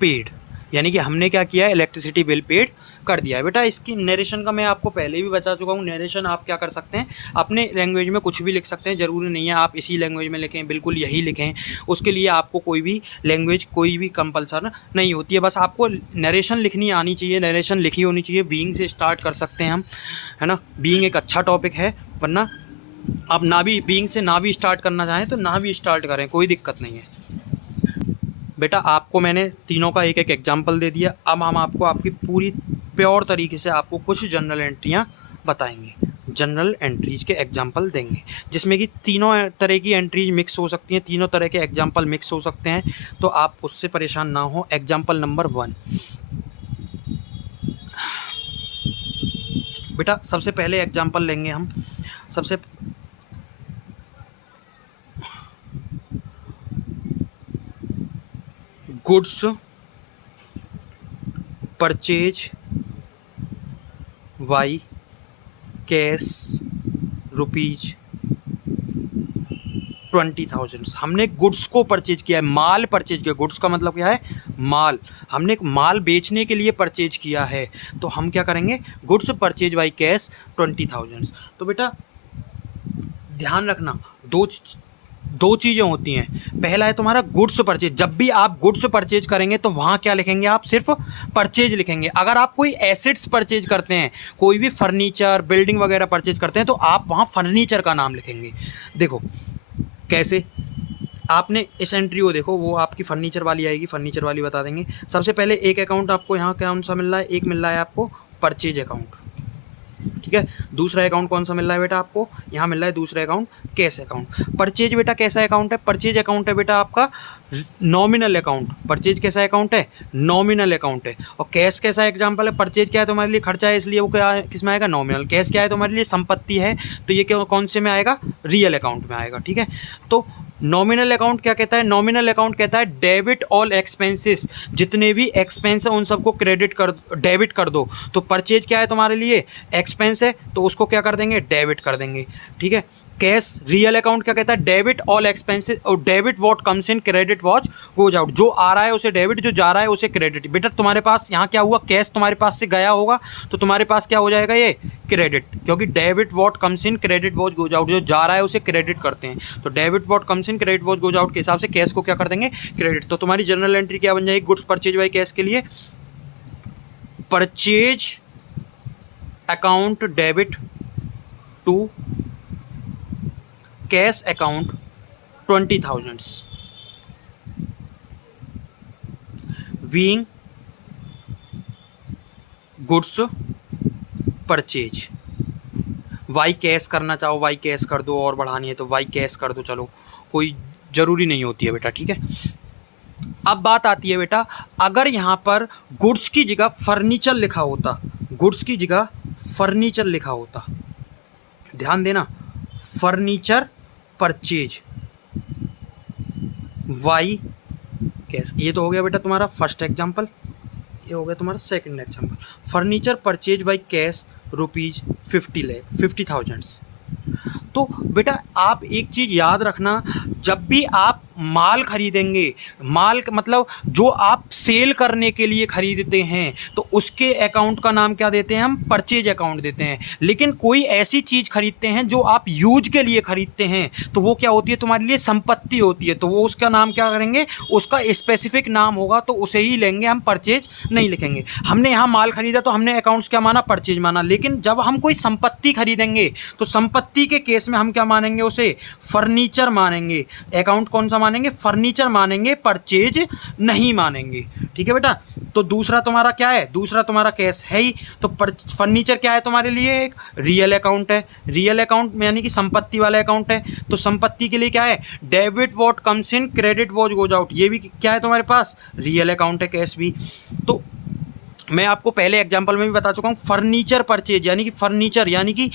पेड, यानी कि हमने क्या किया है? इलेक्ट्रिसिटी बिल पेड कर दिया है। बेटा इसकी नरेशन का मैं आपको पहले भी बता चुका हूँ। नरेशन आप क्या कर सकते हैं? अपने लैंग्वेज में कुछ भी लिख सकते हैं, ज़रूरी नहीं है आप इसी लैंग्वेज में लिखें, बिल्कुल यही लिखें। उसके लिए आपको कोई भी लैंग्वेज कोई भी कंपल्सन नहीं होती है, बस आपको नरेशन लिखनी आनी चाहिए, नरेशन लिखी होनी चाहिए। बीइंग से स्टार्ट कर सकते हैं हम, है ना। बीइंग एक अच्छा टॉपिक है, वरना आप ना भी बीइंग से ना भी स्टार्ट करना चाहें तो ना भी स्टार्ट करें, कोई दिक्कत नहीं है। बेटा आपको मैंने तीनों का एक एक एग्जाम्पल दे दिया। अब हम आपको आपकी पूरी प्योर तरीके से आपको कुछ जनरल एंट्रियाँ बताएंगे, जनरल एंट्रीज के एग्जाम्पल देंगे, जिसमें कि तीनों तरह की एंट्रीज मिक्स हो सकती हैं, तीनों तरह के एग्जाम्पल मिक्स हो सकते हैं, तो आप उससे परेशान ना हो। एग्जाम्पल नंबर 1 बेटा, सबसे पहले एग्जाम्पल लेंगे हम। सबसे goods purchase by cash rupees 20,000। हमने गुड्स को परचेज किया है, माल परचेज किया। गुड्स का मतलब क्या है? माल। हमने एक माल बेचने के लिए परचेज किया है, तो हम क्या करेंगे? Goods purchase by cash 20,000। तो बेटा ध्यान रखना, दो चीज़ें होती हैं। पहला है तुम्हारा गुड्स परचेज। जब भी आप गुड्स परचेज करेंगे तो वहाँ क्या लिखेंगे? आप सिर्फ परचेज लिखेंगे। अगर आप कोई एसेट्स परचेज करते हैं, कोई भी फर्नीचर बिल्डिंग वगैरह परचेज करते हैं, तो आप वहाँ फर्नीचर का नाम लिखेंगे। देखो कैसे, आपने इस एंट्री को देखो, वो आपकी फर्नीचर वाली आएगी, फर्नीचर वाली बता देंगे। सबसे पहले एक अकाउंट आपको यहाँ कौन सा मिल रहा है? एक मिल रहा है आपको परचेज अकाउंट, ठीक है। दूसरा अकाउंट कौन सा मिल रहा है बेटा आपको? यहाँ मिल रहा है दूसरा अकाउंट कैश अकाउंट। परचेज बेटा कैसा अकाउंट है? परचेज अकाउंट है बेटा आपका नॉमिनल अकाउंट। परचेज कैसा अकाउंट है? नॉमिनल अकाउंट है। और कैश कैसा एग्जांपल है? परचेज क्या है तुम्हारे लिए? खर्चा है, इसलिए वो क्या किस में आएगा? नॉमिनल। कैश क्या है तुम्हारे लिए? संपत्ति है, तो ये कौन से में आएगा? रियल अकाउंट में आएगा, ठीक है। तो नॉमिनल अकाउंट क्या कहता है? नॉमिनल अकाउंट कहता है डेबिट ऑल एक्सपेंसेस, जितने भी एक्सपेंस है उन सबको डेबिट कर दो। तो परचेज क्या है तुम्हारे लिए? एक्सपेंस है, तो उसको क्या कर देंगे? डेबिट कर देंगे, ठीक है। कैश रियल अकाउंट क्या कहता है? डेबिट ऑल एक्सपेंसेस और debit what comes in, credit what goes out. जो आ रहा है उसे डेबिट, जो जा रहा है उसे क्रेडिट। बेटा तुम्हारे पास यहाँ क्या हुआ? कैश तुम्हारे पास से गया होगा, तो तुम्हारे पास क्या हो जाएगा? ये क्रेडिट, क्योंकि debit what comes in, credit what goes out. जो जा रहा है उसे क्रेडिट करते हैं, तो debit what comes in, credit what goes out के हिसाब से कैश को क्या कर देंगे? क्रेडिट। तो तुम्हारी जनरल एंट्री क्या बन जाएगी? गुड्स परचेज बाई कैश के लिए purchase account debit to cash account 20,000 being goods purchase. By cash करना चाहो वाई कैश कर दो, और बढ़ानी है तो वाई कैश कर दो, चलो कोई ज़रूरी नहीं होती है बेटा, ठीक है। अब बात आती है बेटा, अगर यहाँ पर गुड्स की जगह फर्नीचर लिखा होता, गुड्स की जगह फर्नीचर लिखा होता, ध्यान देना, फर्नीचर परचेज वाई कैश। ये तो हो गया बेटा तुम्हारा फर्स्ट एग्जांपल, ये हो गया तुम्हारा second example. Furniture purchase by cash rupees 50,000। तो बेटा आप एक चीज़ याद रखना, जब भी आप माल खरीदेंगे, माल मतलब जो आप सेल करने के लिए खरीदते हैं, तो उसके अकाउंट का नाम क्या देते हैं? हम परचेज अकाउंट देते हैं। लेकिन कोई ऐसी चीज़ खरीदते हैं जो आप यूज के लिए खरीदते हैं, तो वो क्या होती है? तुम्हारे लिए संपत्ति होती है, तो वो उसका नाम क्या करेंगे? उसका स्पेसिफिक नाम होगा, तो उसे ही लेंगे हम, परचेज नहीं लिखेंगे। हमने यहाँ माल खरीदा तो हमने अकाउंट्स क्या माना? परचेज माना। लेकिन जब हम कोई संपत्ति खरीदेंगे तो संपत्ति के केस में हम क्या मानेंगे? उसे फर्नीचर मानेंगे। अकाउंट कौन सा मानेंगे, फर्नीचर मानेंगे, परचेज नहीं मानेंगे। ठीक है बेटा। तो दूसरा तुम्हारा क्या है, दूसरा तुम्हारा कैश है ही, तो फर्नीचर क्या है तुम्हारे लिए, एक रियल अकाउंट है। रियल अकाउंट यानी कि संपत्ति वाला अकाउंट है। तो संपत्ति के लिए क्या है, debit what comes in, credit what goes out, ये भी क्या है तुम्हारे पास, रियल अकाउंट है, कैश भी। तो मैं आपको पहले एग्जांपल में भी बता चुका हूँ, फर्नीचर परचेज यानी कि फर्नीचर यानी कि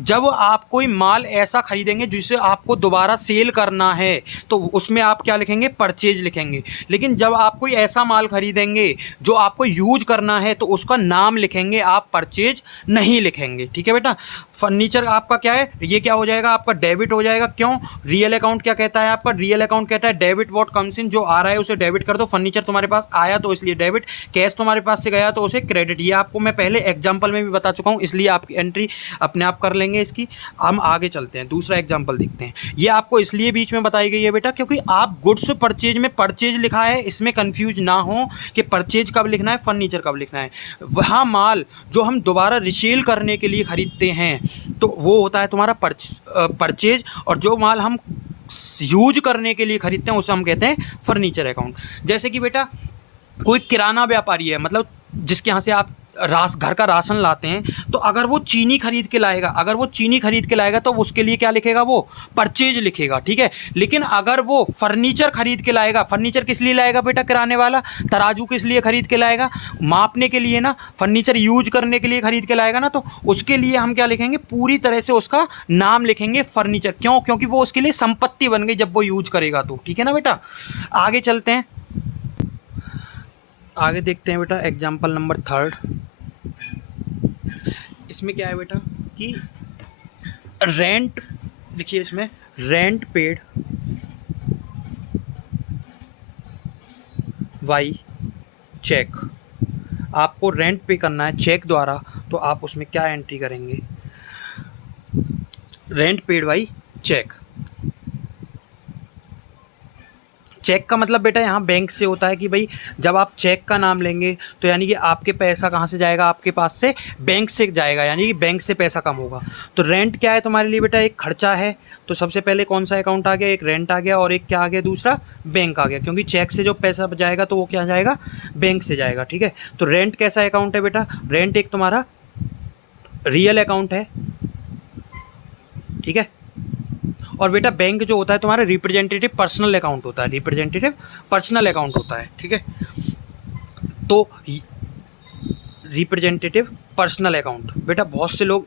जब आप कोई माल ऐसा खरीदेंगे जिसे आपको दोबारा सेल करना है तो उसमें आप क्या लिखेंगे, परचेज लिखेंगे। लेकिन जब आप कोई ऐसा माल खरीदेंगे जो आपको यूज करना है तो उसका नाम लिखेंगे, आप परचेज नहीं लिखेंगे। ठीक है बेटा। फर्नीचर आपका क्या है, ये क्या हो जाएगा, आपका डेबिट हो जाएगा। क्यों, रियल अकाउंट क्या कहता है आपका, रियल अकाउंट कहता है डेबिट वॉट कम्स इन, जो आ रहा है उसे डेबिट कर दो। फर्नीचर तुम्हारे पास आया तो इसलिए डेबिट, कैश तुम्हारे पास से गया तो उसे क्रेडिट। ये आपको मैं पहले एग्जांपल में भी बता चुका हूँ, इसलिए आपकी एंट्री अपने आप कर लेंगे इसकी। हम आगे चलते हैं, दूसरा एग्जांपल देखते हैं। ये आपको इसलिए बीच में बताई गई है बेटा क्योंकि आप गुड्स परचेज में परचेज लिखा है, इसमें कंफ्यूज ना हो कि परचेज कब लिखना है, फर्नीचर कब लिखना है। वहाँ माल जो हम दोबारा रिसेल करने के लिए खरीदते हैं तो वो होता है तुम्हारा परचेज, और जो माल हम यूज करने के लिए खरीदते हैं उसे हम कहते हैं फर्नीचर अकाउंट। जैसे कि बेटा कोई किराना व्यापारी है, मतलब जिसके यहाँ से आप घर का राशन लाते हैं, तो अगर वो चीनी खरीद के लाएगा तो उसके लिए क्या लिखेगा, वो परचेज लिखेगा। ठीक है। लेकिन अगर वो फर्नीचर खरीद के लाएगा, फर्नीचर किस लिए लाएगा बेटा, किराने वाला तराजू किस लिए खरीद के लाएगा, मापने के लिए ना, फर्नीचर यूज करने के लिए खरीद के लाएगा ना, तो उसके लिए हम क्या लिखेंगे, पूरी तरह से उसका नाम लिखेंगे फर्नीचर। क्यों, क्योंकि वो उसके लिए संपत्ति बन गई जब वो यूज करेगा तो। ठीक है ना बेटा। आगे चलते हैं, आगे देखते हैं बेटा एग्जाम्पल नंबर 3। इसमें क्या है बेटा कि रेंट, लिखिए इसमें रेंट पेड बाय चेक। आपको रेंट पे करना है चेक द्वारा, तो आप उसमें क्या एंट्री करेंगे, rent paid by cheque. Cheque का मतलब बेटा यहाँ बैंक से होता है कि भाई जब आप चेक का नाम लेंगे तो यानी कि आपके पैसा कहाँ से जाएगा, आपके पास से बैंक से जाएगा, यानी कि बैंक से पैसा कम होगा। तो रेंट क्या है तुम्हारे लिए बेटा, एक खर्चा है। तो सबसे पहले कौन सा अकाउंट आ गया, एक रेंट आ गया और एक क्या आ गया, दूसरा बैंक आ गया, क्योंकि चेक से जो पैसा जाएगा तो वो क्या जाएगा, बैंक से जाएगा। ठीक है। तो रेंट कैसा अकाउंट है बेटा, रेंट एक तुम्हारा रियल अकाउंट है। ठीक है। और बेटा बैंक जो होता है तुम्हारा रिप्रेजेंटेटिव पर्सनल अकाउंट होता है, रिप्रेजेंटेटिव पर्सनल अकाउंट होता है। ठीक है। तो रिप्रेजेंटेटिव पर्सनल अकाउंट बेटा बहुत से लोग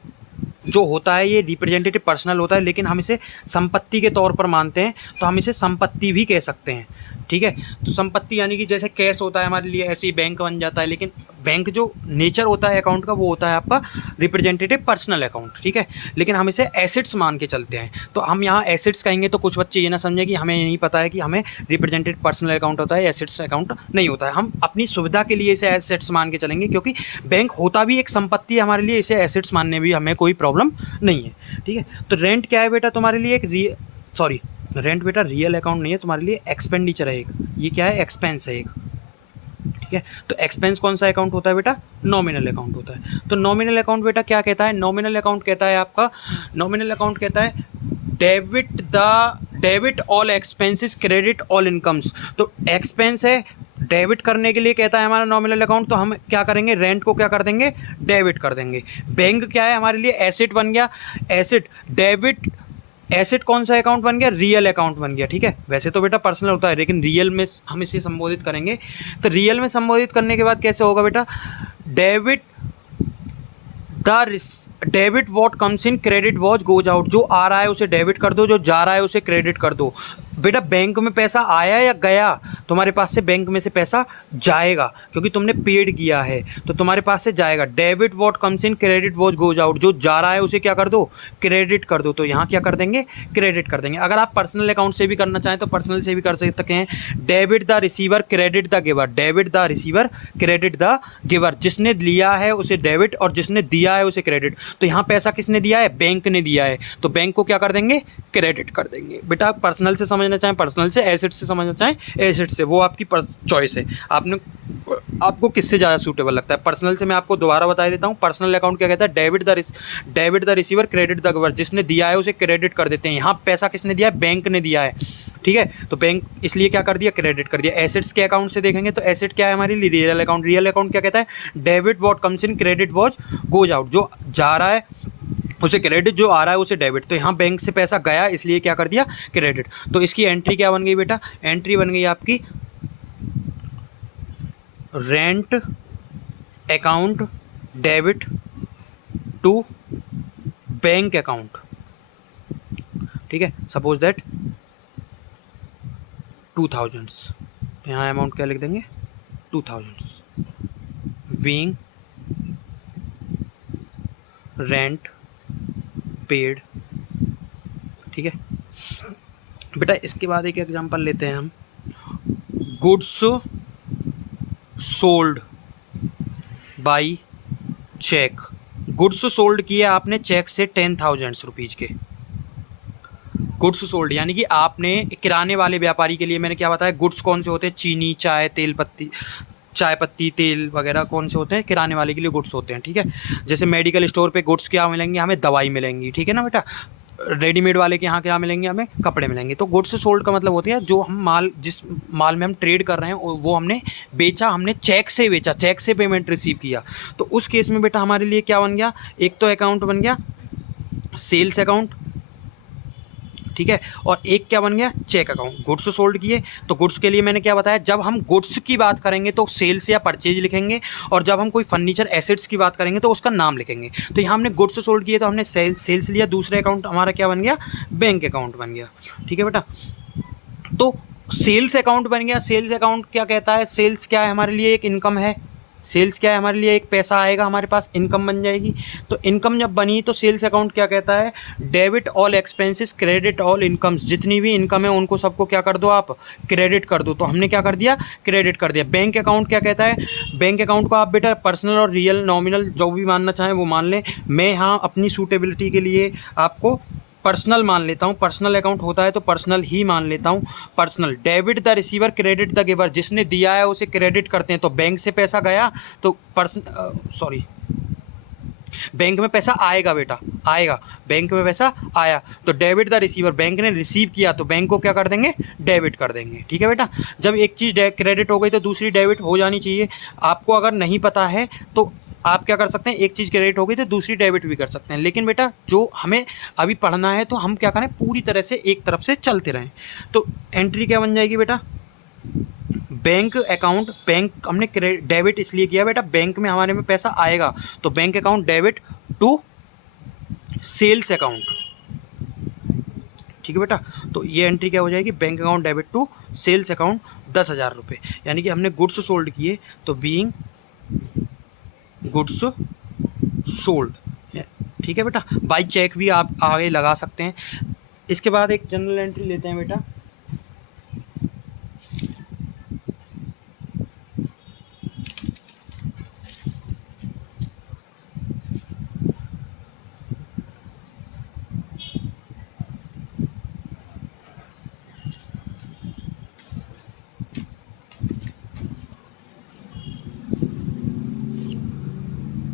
जो होता है ये रिप्रेजेंटेटिव पर्सनल होता है, लेकिन हम इसे संपत्ति के तौर पर मानते हैं, तो हम इसे संपत्ति भी कह सकते हैं। ठीक है। तो संपत्ति यानी कि जैसे कैश होता है हमारे लिए, ऐसे ही बैंक बन जाता है, लेकिन बैंक जो नेचर होता है अकाउंट का वो होता है आपका रिप्रेजेंटेटिव पर्सनल अकाउंट। ठीक है। लेकिन हम इसे एसेट्स मान के चलते हैं, तो हम यहाँ एसेट्स कहेंगे तो कुछ बच्चे ये ना समझें कि हमें नहीं पता है कि हमें रिप्रेजेंटेटिव पर्सनल अकाउंट होता है, एसेट्स अकाउंट नहीं होता है। हम अपनी सुविधा के लिए इसे एसेट्स मान के चलेंगे, क्योंकि बैंक होता भी एक संपत्ति है हमारे लिए, इसे एसेट्स मानने भी हमें कोई प्रॉब्लम नहीं है। ठीक है। तो रेंट क्या है बेटा तुम्हारे लिए, एक रेंट बेटा रियल अकाउंट नहीं है तुम्हारे लिए, एक्सपेंडिचर है एक, ये क्या है, एक्सपेंस है एक। ठीक है। तो एक्सपेंस कौन सा अकाउंट होता है बेटा, नॉमिनल अकाउंट होता है। तो नॉमिनल अकाउंट बेटा क्या कहता है, नॉमिनल अकाउंट कहता है आपका, नॉमिनल अकाउंट कहता है debit all expenses credit all incomes. तो एक्सपेंस है, डेबिट करने के लिए कहता है हमारा नॉमिनल अकाउंट, तो हम क्या करेंगे, रेंट को क्या कर देंगे, डेबिट कर देंगे। बैंक क्या है हमारे लिए, एसेट बन गया, एसेट डेबिट, एसेट कौन सा अकाउंट बन गया, रियल अकाउंट बन गया। ठीक है। वैसे तो बेटा पर्सनल होता है, लेकिन रियल में हम इसे संबोधित करेंगे। तो रियल में संबोधित करने के बाद कैसे होगा बेटा, debit what comes in credit what goes out. जो आ रहा है उसे डेबिट कर दो, जो जा रहा है उसे क्रेडिट कर दो। बेटा बैंक में पैसा आया या गया, तुम्हारे पास से बैंक में से पैसा जाएगा, क्योंकि तुमने पेड किया है तो तुम्हारे पास से जाएगा। Debit what comes in credit what goes out, जो जा रहा है उसे क्या कर दो, क्रेडिट कर दो। तो यहाँ क्या कर देंगे, क्रेडिट कर देंगे। अगर आप पर्सनल अकाउंट से भी करना चाहें तो पर्सनल से भी कर सकते हैं। Debit the receiver credit the giver, debit the receiver credit the giver, जिसने लिया है उसे डेबिट और जिसने दिया है उसे क्रेडिट। तो यहाँ पैसा किसने दिया है, बैंक ने दिया है, तो बैंक को क्या कर देंगे, क्रेडिट कर देंगे। बेटा पर्सनल से समझना चाहें पर्सनल से, एसेट से समझना चाहें एसेट से, वो आपकी चॉइस है, आपको किससे ज़्यादा सूटेबल लगता है। पर्सनल से मैं आपको दोबारा बता देता हूँ, पर्सनल अकाउंट क्या कहता है, debit the receiver credit the giver, जिसने दिया है उसे क्रेडिट कर देते हैं। यहाँ पैसा किसने दिया है, बैंक ने दिया है। ठीक है। तो बैंक इसलिए क्या कर दिया, क्रेडिट कर दिया। एसेट्स के अकाउंट से देखेंगे तो एसेट क्या है हमारे लिए, रियल अकाउंट। रियल अकाउंट क्या कहता है, debit what comes in, credit what goes out. जो जा रहा है उसे क्रेडिट, जो आ रहा है उसे डेबिट। तो यहाँ बैंक से पैसा गया इसलिए क्या कर दिया, क्रेडिट। तो इसकी एंट्री क्या बन गई बेटा, एंट्री बन गई आपकी rent account debit to bank account, ठीक है। सपोज दैट 2000, यहाँ अमाउंट क्या लिख देंगे 2000, बीइंग रेंट पेड, ठीक है बेटा। इसके बाद एक एग्जांपल लेते हैं हम, goods sold by cheque. Goods sold किए आपने चेक से 10,000 रुपीज़ के। गुड्स सोल्ड यानी कि आपने किराने वाले व्यापारी के लिए, मैंने क्या बताया, गुड्स कौन से होते हैं, चीनी, चाय, तेल पत्ती, चाय पत्ती, तेल वगैरह कौन से होते हैं, किराने वाले के लिए गुड्स होते हैं, ठीक है। जैसे मेडिकल स्टोर पे गुड्स क्या मिलेंगे हमें, दवाई मिलेंगी, ठीक है ना बेटा। रेडीमेड वाले के यहाँ क्या मिलेंगे हमें, कपड़े मिलेंगे। तो गुड्स सोल्ड का मतलब होती है जो हम माल, जिस माल में हम ट्रेड कर रहे हैं वो हमने बेचा, हमने चेक से बेचा, चेक से पेमेंट रिसीव किया। तो उस केस में बेटा हमारे लिए क्या बन गया, एक तो अकाउंट बन गया सेल्स अकाउंट, ठीक है, और एक क्या बन गया, चेक अकाउंट। गुड्स सोल्ड किए तो गुड्स के लिए मैंने क्या बताया, जब हम गुड्स की बात करेंगे तो सेल्स या परचेज लिखेंगे, और जब हम कोई फर्नीचर एसेट्स की बात करेंगे तो उसका नाम लिखेंगे। तो यहाँ हमने गुड्स सोल्ड किए तो हमने सेल्स लिया, दूसरे अकाउंट हमारा क्या बन गया, बैंक अकाउंट बन गया, ठीक है बेटा। तो सेल्स अकाउंट बन गया। सेल्स अकाउंट क्या कहता है, सेल्स क्या है हमारे लिए, एक इनकम है। सेल्स क्या है हमारे लिए, एक पैसा आएगा हमारे पास, इनकम बन जाएगी। तो इनकम जब बनी तो सेल्स अकाउंट क्या कहता है, debit all expenses credit all incomes. जितनी भी इनकम है उनको सबको क्या कर दो आप, क्रेडिट कर दो। तो हमने क्या कर दिया, क्रेडिट कर दिया। बैंक अकाउंट क्या कहता है, बैंक अकाउंट को आप बेटा पर्सनल और रियल, नॉमिनल जो भी मानना चाहें वो मान लें। मैं यहाँ अपनी सूटेबिलिटी के लिए आपको पर्सनल मान लेता हूँ, पर्सनल अकाउंट होता है तो पर्सनल ही मान लेता हूँ। Personal, debit the receiver credit the giver. जिसने दिया है उसे क्रेडिट करते हैं। तो बैंक से पैसा गया तो बैंक में पैसा आएगा बेटा, आएगा, बैंक में पैसा आया तो डेबिट द रिसीवर, बैंक ने रिसीव किया तो बैंक को क्या कर देंगे, डेबिट कर देंगे, ठीक है बेटा। जब एक चीज़ क्रेडिट हो गई तो दूसरी डेबिट हो जानी चाहिए। आपको अगर नहीं पता है तो आप क्या कर सकते हैं, एक चीज़ क्रेडिट हो गई तो दूसरी डेबिट भी कर सकते हैं। लेकिन बेटा जो हमें अभी पढ़ना है तो हम क्या करें, पूरी तरह से एक तरफ से चलते रहें। तो एंट्री क्या बन जाएगी बेटा, बैंक अकाउंट, बैंक हमने डेबिट इसलिए किया बेटा, बैंक में हमारे में पैसा आएगा तो bank account debit to sales account, ठीक है बेटा। तो ये एंट्री क्या हो जाएगी, bank account debit to sales account 10,000 रुपये। यानी कि हमने गुड्स सोल्ड किए तो बीइंग गुड्स सोल्ड, ठीक है बेटा। बाई चेक भी आप आगे लगा सकते हैं। इसके बाद एक जनरल एंट्री लेते हैं बेटा,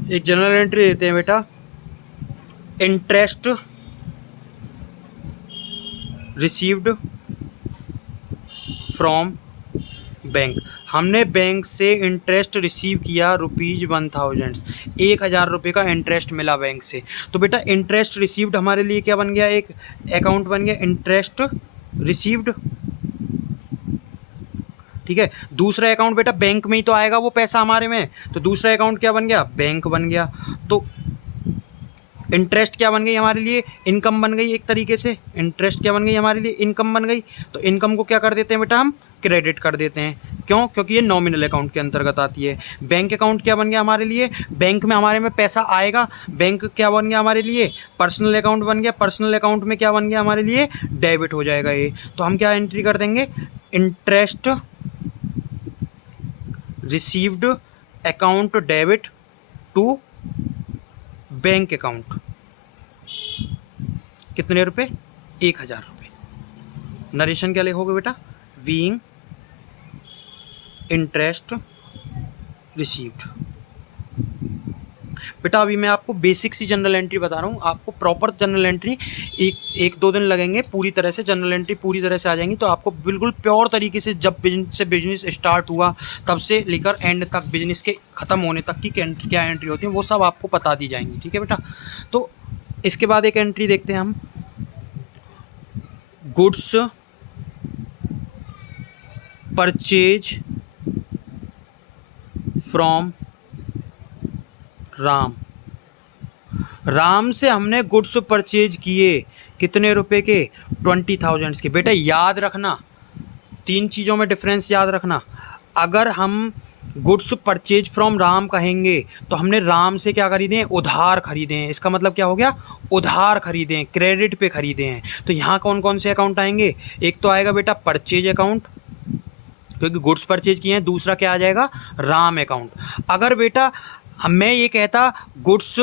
एक जनरल एंट्री लेते हैं बेटा, इंटरेस्ट रिसीव्ड फ्रॉम बैंक। हमने बैंक से इंटरेस्ट रिसीव किया ₹1000, 1,000 रुपये का इंटरेस्ट मिला बैंक से। तो बेटा इंटरेस्ट रिसीव्ड हमारे लिए क्या बन गया, एक अकाउंट बन गया इंटरेस्ट रिसीव्ड, ठीक है। दूसरा अकाउंट बेटा बैंक में ही तो आएगा वो पैसा हमारे में, तो दूसरा अकाउंट क्या बन गया, बैंक बन गया। तो इंटरेस्ट क्या बन गई हमारे लिए, इनकम बन गई एक तरीके से। इंटरेस्ट क्या बन गई हमारे लिए, इनकम बन गई। तो इनकम को क्या कर देते हैं बेटा, हम क्रेडिट कर देते हैं। क्यों, क्योंकि ये नॉमिनल अकाउंट के अंतर्गत आती है। बैंक अकाउंट क्या बन गया हमारे लिए, बैंक में हमारे में पैसा आएगा। बैंक क्या बन गया हमारे लिए, पर्सनल अकाउंट बन गया। पर्सनल अकाउंट में क्या बन गया हमारे लिए, डेबिट हो जाएगा ये। तो हम क्या एंट्री कर देंगे, interest received account debit to bank account, कितने रुपए, 1,000 रुपये। नरेशन क्या लिखोगे बेटा, बीइंग इंटरेस्ट रिसीव्ड। बेटा अभी मैं आपको बेसिक सी जनरल एंट्री बता रहा हूँ, आपको प्रॉपर जनरल एंट्री एक दो दिन लगेंगे, पूरी तरह से जनरल एंट्री पूरी तरह से आ जाएंगी, तो आपको बिल्कुल प्योर तरीके से जब बिजनेस स्टार्ट हुआ तब से लेकर एंड तक, बिजनेस के ख़त्म होने तक की क्या एंट्री होती है वो सब आपको बता दी जाएंगी। ठीक है बेटा, तो इसके बाद एक एंट्री देखते हैं हम, गुड्स परचेज फ्रॉम राम से हमने गुड्स परचेज किए कितने रुपए के, 20,000 के। बेटा याद रखना, 3 चीज़ों में डिफरेंस याद रखना। अगर हम गुड्स परचेज फ्रॉम राम कहेंगे तो हमने राम से क्या खरीदे हैं, उधार खरीदे हैं। इसका मतलब क्या हो गया, उधार खरीदे हैं, क्रेडिट पे खरीदे हैं। तो यहाँ कौन कौन से अकाउंट आएंगे, एक तो आएगा बेटा परचेज अकाउंट, क्योंकि गुड्स परचेज किए हैं। दूसरा क्या आ जाएगा, राम अकाउंट। अगर बेटा मैं ये कहता goods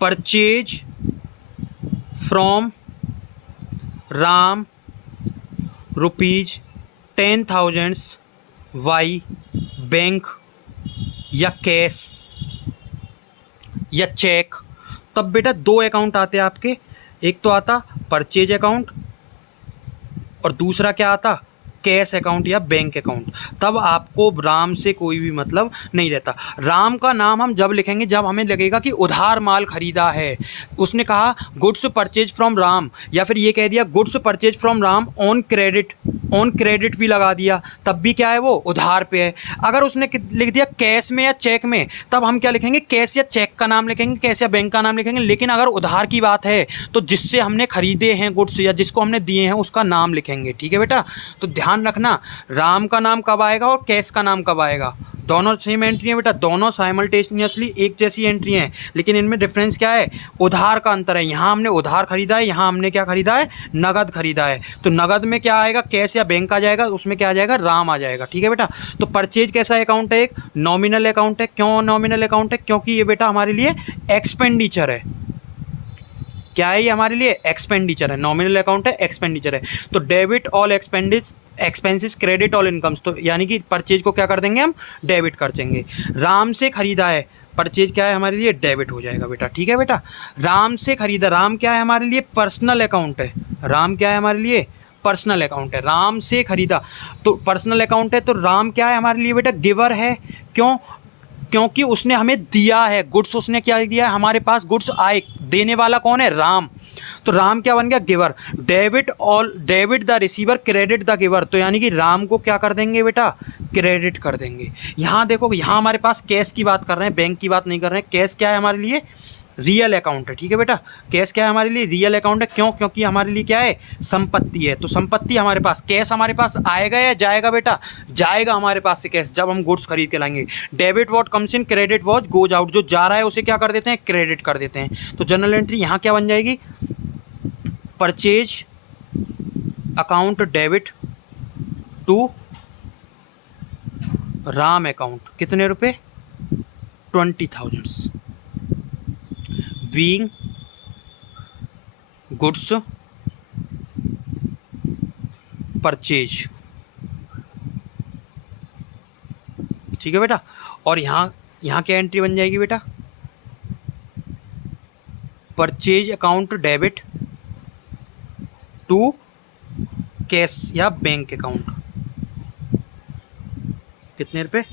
purchase from Ram ₹10,000 by bank या कैश या चेक, तब बेटा 2 अकाउंट आते हैं आपके, एक तो आता परचेज अकाउंट और दूसरा क्या आता, कैश अकाउंट या बैंक अकाउंट। तब आपको राम से कोई भी मतलब नहीं रहता। राम का नाम हम जब लिखेंगे जब हमें लगेगा कि उधार माल खरीदा है। उसने कहा गुड्स परचेज फ्रॉम राम, या फिर ये कह दिया goods purchase from Ram on credit भी लगा दिया, तब भी क्या है, वो उधार पे है। अगर उसने लिख दिया कैश में या चेक में, तब हम क्या लिखेंगे, कैश या चेक का नाम लिखेंगे, कैश या बैंक का नाम लिखेंगे। लेकिन अगर उधार की बात है तो जिससे हमने खरीदे हैं गुड्स या जिसको हमने दिए हैं उसका नाम लिखेंगे। ठीक है बेटा, तो ध्यान रखना राम का नाम कब आएगा और कैश का नाम कब आएगा। दोनों सेम एंट्री है बेटा, दोनों साइमल्टेनियसली एक जैसी एंट्री हैं, लेकिन इनमें डिफरेंस क्या है, उधार का अंतर है। यहाँ हमने उधार खरीदा है, यहाँ हमने क्या खरीदा है, नगद खरीदा है। तो नगद में क्या आएगा, कैश या बैंक आ जाएगा, उसमें क्या आ जाएगा, राम आ जाएगा। ठीक है बेटा, तो परचेज कैसा अकाउंट है, एक नॉमिनल अकाउंट है। क्यों नॉमिनल अकाउंट है, क्योंकि ये बेटा हमारे लिए एक्सपेंडिचर है। क्या है ये हमारे लिए, एक्सपेंडिचर है। नॉमिनल अकाउंट है, एक्सपेंडिचर है। तो debit all expenses credit all incomes, तो यानी कि परचेज को क्या कर देंगे हम, डेबिट कर देंगे। राम से खरीदा है, परचेज क्या है हमारे लिए, डेबिट हो जाएगा बेटा। ठीक है बेटा, राम से खरीदा, राम क्या है हमारे लिए, पर्सनल अकाउंट है। राम क्या है हमारे लिए, पर्सनल अकाउंट है। राम से खरीदा तो पर्सनल अकाउंट है, तो राम क्या है हमारे लिए बेटा, गिवर है। क्यों, क्योंकि उसने हमें दिया है गुड्स, उसने क्या दिया है हमारे पास, गुड्स आए, देने वाला कौन है, राम। तो राम क्या बन गया, giver. Debit the receiver credit the giver, तो यानी कि राम को क्या कर देंगे बेटा, क्रेडिट कर देंगे। यहाँ देखो, यहाँ हमारे पास कैश की बात कर रहे हैं, बैंक की बात नहीं कर रहे हैं। कैश क्या है हमारे लिए, रियल अकाउंट है। ठीक है बेटा, कैश क्या है हमारे लिए, रियल अकाउंट है। क्यों, क्योंकि हमारे लिए क्या है, संपत्ति है। तो संपत्ति हमारे पास, कैश हमारे पास आएगा या जाएगा बेटा, जाएगा हमारे पास से कैश, जब हम गुड्स खरीद के लाएंगे। Debit what comes in, credit what goes out, जो जा रहा है उसे क्या कर देते हैं, क्रेडिट कर देते हैं। तो जनरल एंट्री यहाँ क्या बन जाएगी, purchase account debit to Ram account, कितने रुपए, 20,000 बीइंग गुड्स परचेज। ठीक है बेटा, और यहाँ क्या एंट्री बन जाएगी बेटा, purchase account debit to cash या बैंक अकाउंट, कितने रुपए,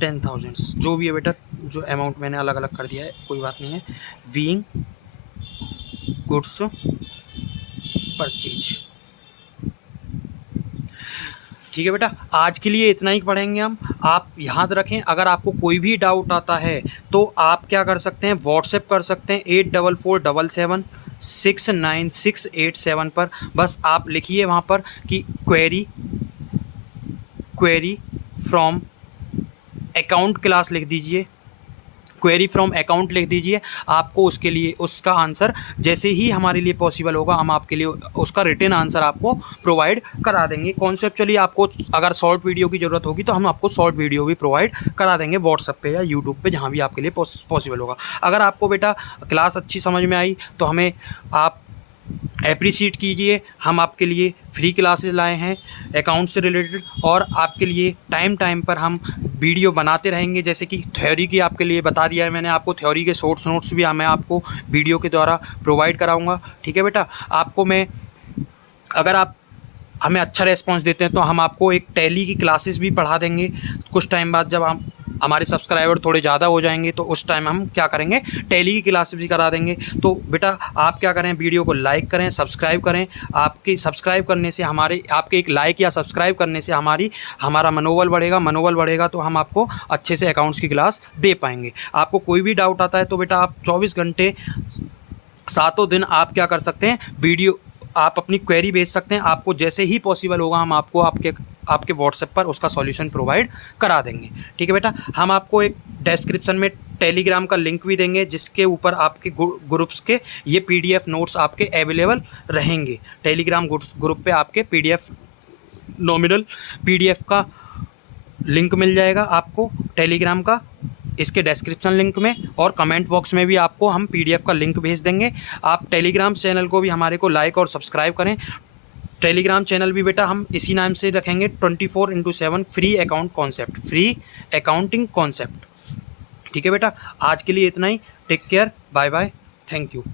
10,000, जो भी है बेटा, जो अमाउंट मैंने अलग अलग कर दिया है कोई बात नहीं है। Being goods purchase. ठीक है बेटा, आज के लिए इतना ही पढ़ेंगे हम। आप याद रखें, अगर आपको कोई भी डाउट आता है तो आप क्या कर सकते हैं, व्हाट्सएप कर सकते हैं 8447769687 पर। बस आप लिखिए वहाँ पर कि क्वेरी फ्रॉम अकाउंट क्लास लिख दीजिए, क्वेरी फ्रॉम अकाउंट लिख दीजिए। आपको उसके लिए उसका आंसर जैसे ही हमारे लिए पॉसिबल होगा हम आपके लिए उसका रिटन आंसर आपको प्रोवाइड करा देंगे। कॉन्सेप्चुअली आपको अगर शॉर्ट वीडियो की ज़रूरत होगी तो हम आपको शॉर्ट वीडियो भी प्रोवाइड करा देंगे व्हाट्सएप पे या यूट्यूब पे, जहाँ भी आपके लिए पॉसिबल होगा। अगर आपको बेटा क्लास अच्छी समझ में आई तो हमें आप एप्रिशिएट कीजिए। हम आपके लिए फ्री क्लासेस लाए हैं अकाउंट से रिलेटेड, और आपके लिए टाइम पर हम वीडियो बनाते रहेंगे। जैसे कि थ्योरी की आपके लिए बता दिया है मैंने आपको, थ्योरी के शॉर्ट्स नोट्स भी मैं आपको वीडियो के द्वारा प्रोवाइड कराऊँगा। ठीक है बेटा, आपको मैं, अगर आप हमें अच्छा रिस्पॉन्स देते हैं तो हम आपको एक टैली की क्लासेस भी पढ़ा देंगे कुछ टाइम बाद। जब हम हमारे सब्सक्राइबर थोड़े ज़्यादा हो जाएंगे तो उस टाइम हम क्या करेंगे, टैली की क्लासेस भी करा देंगे। तो बेटा आप क्या करें, वीडियो को लाइक करें, सब्सक्राइब करें। आपके सब्सक्राइब करने से आपके एक लाइक या सब्सक्राइब करने से हमारा मनोबल बढ़ेगा तो हम आपको अच्छे से अकाउंट्स की क्लास दे पाएंगे। आपको कोई भी डाउट आता है तो बेटा आप 24 घंटे 7 दिन आप क्या कर सकते हैं, वीडियो आप अपनी क्वेरी भेज सकते हैं। आपको जैसे ही पॉसिबल होगा हम आपको आपके व्हाट्सएप पर उसका सॉल्यूशन प्रोवाइड करा देंगे। ठीक है बेटा, हम आपको एक डिस्क्रिप्शन में टेलीग्राम का लिंक भी देंगे जिसके ऊपर आपके ग्रुप्स के ये पीडीएफ नोट्स आपके अवेलेबल रहेंगे। टेलीग्राम ग्रुप पे आपके नॉमिनल पीडीएफ का लिंक मिल जाएगा आपको टेलीग्राम का, इसके डिस्क्रिप्शन लिंक में, और कमेंट बॉक्स में भी आपको हम पीडीएफ का लिंक भेज देंगे। आप टेलीग्राम चैनल को भी हमारे को लाइक और सब्सक्राइब करें। टेलीग्राम चैनल भी बेटा हम इसी नाम से रखेंगे, 24/7 free account concept, free accounting concept. ठीक है बेटा, आज के लिए इतना ही। Take care, bye bye, thank you.